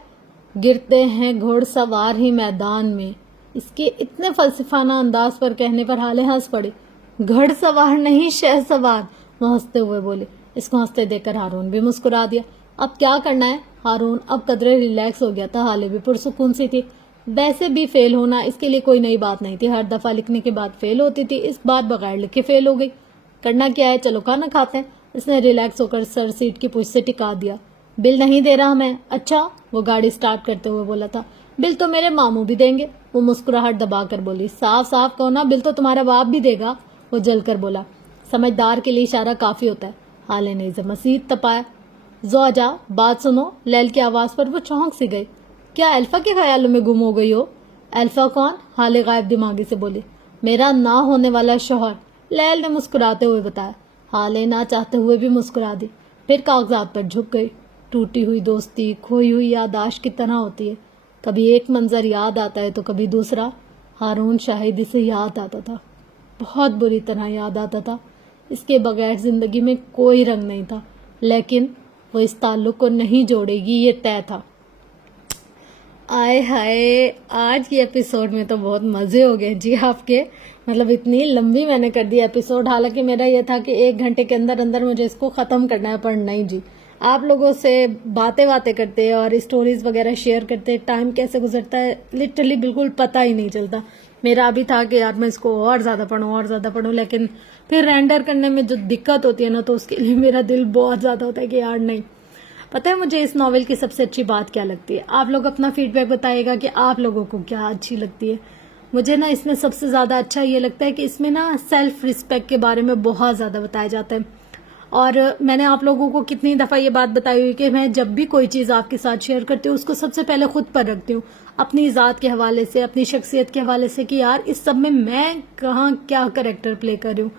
گرتے ہیں گھوڑ سوار ہی میدان میں۔ اس کے اتنے فلسفانہ انداز پر کہنے پر حالے ہنس پڑے۔ گھڑ سوار نہیں، شہ سوار، وہ ہنستے ہوئے بولے۔ اس کو ہنستے دیکھ کر ہارون بھی مسکرا دیا۔ اب کیا کرنا ہے؟ ہارون اب قدرے ریلیکس ہو گیا تھا، حالے بھی پرسکون سی تھی۔ ویسے بھی فیل ہونا اس کے لیے کوئی نئی بات نہیں تھی، ہر دفعہ لکھنے کے بعد فیل ہوتی تھی، اس بار بغیر لکھے فیل ہو گئی۔ کرنا کیا ہے، چلو کھانا کھاتے ہیں۔ اس نے ریلیکس ہو کر سر سیٹ کی پوچھ سے ٹکا دیا۔ بل نہیں دے رہا میں؟ اچھا، وہ گاڑی سٹارٹ کرتے ہوئے بولا تھا۔ بل تو میرے ماموں بھی دیں گے، وہ مسکراہٹ دبا کر بولی۔ صاف صاف کہو نا، بل تو تمہارا باپ بھی دے گا، وہ جل کر بولا۔ سمجھدار کے لیے اشارہ کافی ہوتا ہے، حالے نے اسے مزید تپایا۔ زوجہ بات سنو، لیل کی آواز پر وہ چونک سی گئی۔ کیا الفا کے خیالوں میں گم ہو گئی ہو؟ الفا کون؟ حالے غائب دماغی سے بولے۔ میرا نہ ہونے والا شوہر، لیل نے مسکراتے ہوئے بتایا۔ حالے نہ چاہتے ہوئے بھی مسکرا دی، پھر کاغذات پر جھک گئی۔ ٹوٹی ہوئی دوستی کھوئی ہوئی یادداشت کی طرح ہوتی ہے، کبھی ایک منظر یاد آتا ہے تو کبھی دوسرا۔ ہارون شاہد اسے یاد آتا تھا، بہت بری طرح یاد آتا تھا۔ اس کے بغیر زندگی میں کوئی رنگ نہیں تھا، لیکن وہ اس تعلق کو نہیں جوڑے گی، یہ طے تھا۔ آئے ہائے، آج کی ایپیسوڈ میں تو بہت مزے ہو گئے جی آپ کے، مطلب اتنی لمبی میں نے کر دی ایپیسوڈ، حالانکہ میرا یہ تھا کہ 1 گھنٹے کے اندر مجھے اس کو ختم کرنا ہے، پر نہیں جی، آپ لوگوں سے باتیں کرتے اور اسٹوریز وغیرہ شیئر کرتے ٹائم کیسے گزرتا ہے لٹرلی بالکل پتہ ہی نہیں چلتا۔ میرا ابھی تھا کہ یار میں اس کو اور زیادہ پڑھوں، لیکن پھر رینڈر کرنے میں جو دقت ہوتی ہے نا، تو اس کے لیے میرا دل بہت زیادہ ہوتا ہے کہ یار نہیں۔ پتہ ہے مجھے اس ناول کی سب سے اچھی بات کیا لگتی ہے؟ آپ لوگ اپنا فیڈ بیک بتائیے گا کہ آپ لوگوں کو کیا اچھی لگتی ہے۔ مجھے نا اس میں سب سے زیادہ اچھا یہ لگتا ہے کہ اس میں نا سیلف ریسپیکٹ کے بارے میں بہت زیادہ بتایا جاتا ہے، اور میں نے آپ لوگوں کو کتنی دفعہ یہ بات بتائی ہوئی کہ میں جب بھی کوئی چیز آپ کے ساتھ شیئر کرتی ہوں اس کو سب سے پہلے خود پر رکھتی ہوں، اپنی ذات کے حوالے سے، اپنی شخصیت کے حوالے سے، کہ یار اس سب میں کہاں کیا کریکٹر پلے کر رہی ہوں۔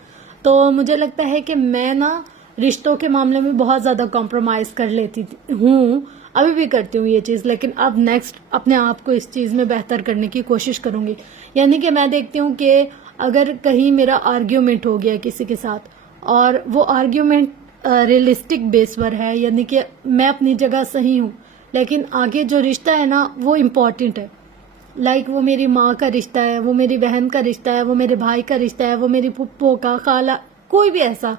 تو مجھے لگتا ہے کہ میں نا رشتوں کے معاملے میں بہت زیادہ کمپرومائز کر لیتی ہوں، ابھی بھی کرتی ہوں یہ چیز، لیکن اب نیکسٹ اپنے آپ کو اس چیز میں بہتر کرنے کی کوشش کروں گی. یعنی کہ میں دیکھتی ہوں کہ اگر کہیں میرا آرگیومنٹ ہو گیا کسی کے ساتھ اور وہ آرگیومنٹ ریئلسٹک بیس پر ہے، یعنی کہ میں اپنی جگہ صحیح ہوں لیکن آگے جو رشتہ ہے نا وہ امپورٹنٹ ہے، لائک وہ میری ماں کا رشتہ ہے، وہ میری بہن کا رشتہ ہے، وہ میرے بھائی کا رشتہ ہے، وہ میری پھپھو کا، خالہ، کوئی بھی ایسا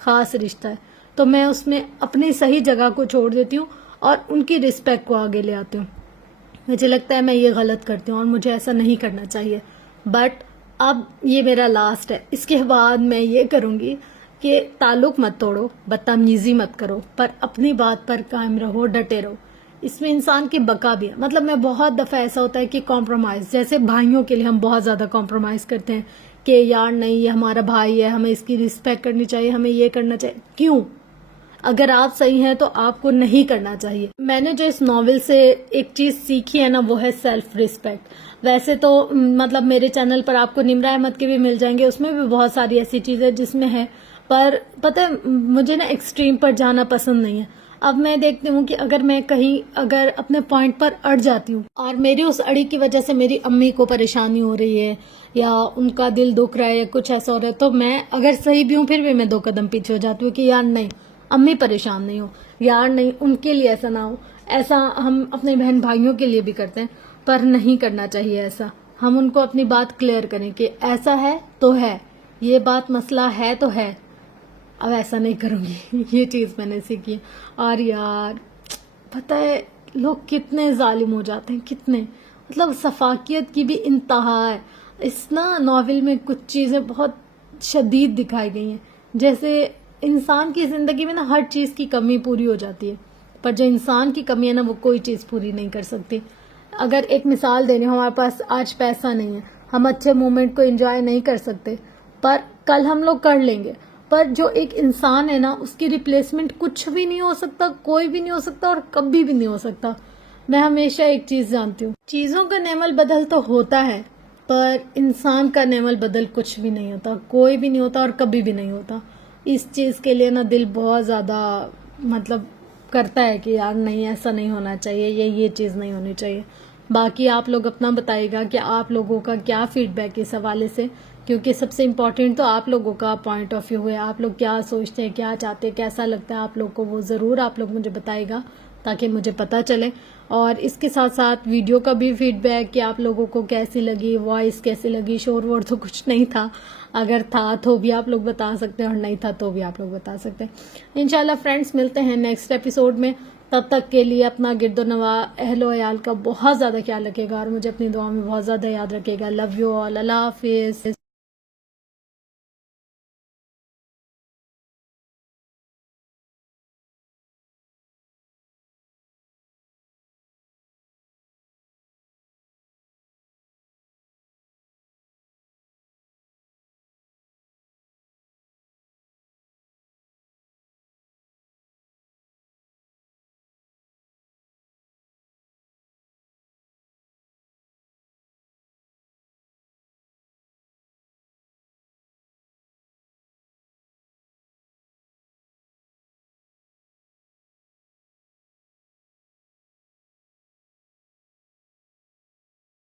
خاص رشتہ ہے، تو میں اس میں اپنی صحیح جگہ کو چھوڑ دیتی ہوں اور ان کی رسپیکٹ کو آگے لے آتی ہوں. مجھے لگتا ہے میں یہ غلط کرتی ہوں اور مجھے ایسا نہیں کرنا چاہیے، بٹ اب یہ میرا لاسٹ ہے. اس کے بعد میں یہ کروں گی کہ تعلق مت توڑو، بدتمیزی مت کرو، پر اپنی بات پر قائم رہو، ڈٹے رہو. اس میں انسان کی بقا بھی ہے. مطلب میں بہت دفعہ ایسا ہوتا ہے کہ کمپرومائز، جیسے بھائیوں کے لیے ہم بہت زیادہ کمپرومائز کرتے ہیں کہ یار نہیں یہ ہمارا بھائی ہے، ہمیں اس کی رسپیکٹ کرنی چاہیے، ہمیں یہ کرنا چاہیے. کیوں؟ اگر آپ صحیح ہیں تو آپ کو نہیں کرنا چاہیے. میں نے جو اس ناول سے ایک چیز سیکھی ہے نا وہ ہے سیلف ریسپیکٹ. ویسے تو مطلب میرے چینل پر آپ کو نمرہ احمد کے بھی مل جائیں گے، اس میں بھی بہت ساری ایسی چیزیں جس میں ہے، پر پتہ ہے مجھے نا ایکسٹریم پر جانا پسند نہیں ہے. اب میں دیکھتی ہوں کہ اگر میں کہیں اگر اپنے پوائنٹ پر اڑ جاتی ہوں اور میری اس اڑی کی وجہ سے میری امی کو پریشانی ہو رہی ہے یا ان کا دل دکھ رہا ہے یا کچھ ایسا ہو رہا ہے، تو میں اگر صحیح بھی ہوں پھر بھی میں 2 قدم پیچھے ہو جاتی ہوں کہ یار نہیں امی پریشان نہیں ہو، یار نہیں ان کے لیے ایسا نہ ہو. ایسا ہم اپنے بہن بھائیوں کے لیے بھی کرتے ہیں، پر نہیں کرنا چاہیے ایسا. ہم ان کو اپنی بات کلیئر کریں کہ ایسا ہے تو ہے، یہ بات مسئلہ ہے تو ہے، اب ایسا نہیں کروں گی. یہ چیز میں نے سیکھی ہے. اور یار پتہ ہے لوگ کتنے ظالم ہو جاتے ہیں، کتنے، مطلب سفاکیت کی بھی انتہا ہے. اس نا ناول میں کچھ چیزیں بہت شدید دکھائی گئی ہیں، جیسے انسان کی زندگی میں نا ہر چیز کی کمی پوری ہو جاتی ہے، پر جو انسان کی کمی ہے نا وہ کوئی چیز پوری نہیں کر سکتی. اگر ایک مثال دینی، ہمارے پاس آج پیسہ نہیں ہے، ہم اچھے مومنٹ کو انجوائے نہیں کر سکتے، پر کل ہم لوگ کر لیں گے. پر جو ایک انسان ہے نا اس کی ریپلیسمنٹ کچھ بھی نہیں ہو سکتا، کوئی بھی نہیں ہو سکتا اور کبھی بھی نہیں ہو سکتا. میں ہمیشہ ایک چیز جانتی ہوں، چیزوں کا نعم البدل تو ہوتا ہے پر انسان کا نعم البدل کچھ بھی نہیں ہوتا، کوئی بھی نہیں ہوتا اور کبھی بھی نہیں ہوتا. اس چیز کے لیے نا دل بہت زیادہ مطلب کرتا ہے کہ یار نہیں ایسا نہیں ہونا چاہیے، یہ چیز نہیں ہونی چاہیے. باقی آپ لوگ اپنا بتائیے گا کہ آپ لوگوں کا کیا فیڈ بیک اس حوالے سے، کیونکہ سب سے امپورٹنٹ تو آپ لوگوں کا پوائنٹ آف ویو ہے. آپ لوگ کیا سوچتے ہیں، کیا چاہتے ہیں، کیسا لگتا ہے آپ لوگ کو، وہ ضرور آپ لوگ مجھے بتائیے گا تاکہ مجھے پتہ چلے. اور اس کے ساتھ ساتھ ویڈیو کا بھی فیڈ بیک کہ آپ لوگوں کو کیسی لگی، وائس کیسی لگی. شور وور تو کچھ نہیں تھا، اگر تھا تو بھی آپ لوگ بتا سکتے ہیں اور نہیں تھا تو بھی آپ لوگ بتا سکتے ہیں. انشاءاللہ فرینڈس ملتے ہیں نیکسٹ ایپیسوڈ میں. تب تک کے لیے اپنا گرد و نواح اہل و عیال کا بہت زیادہ خیال رکھے گا اور مجھے اپنی دعا میں بہت زیادہ یاد رکھے گا. Love you all. اللہ حافظ.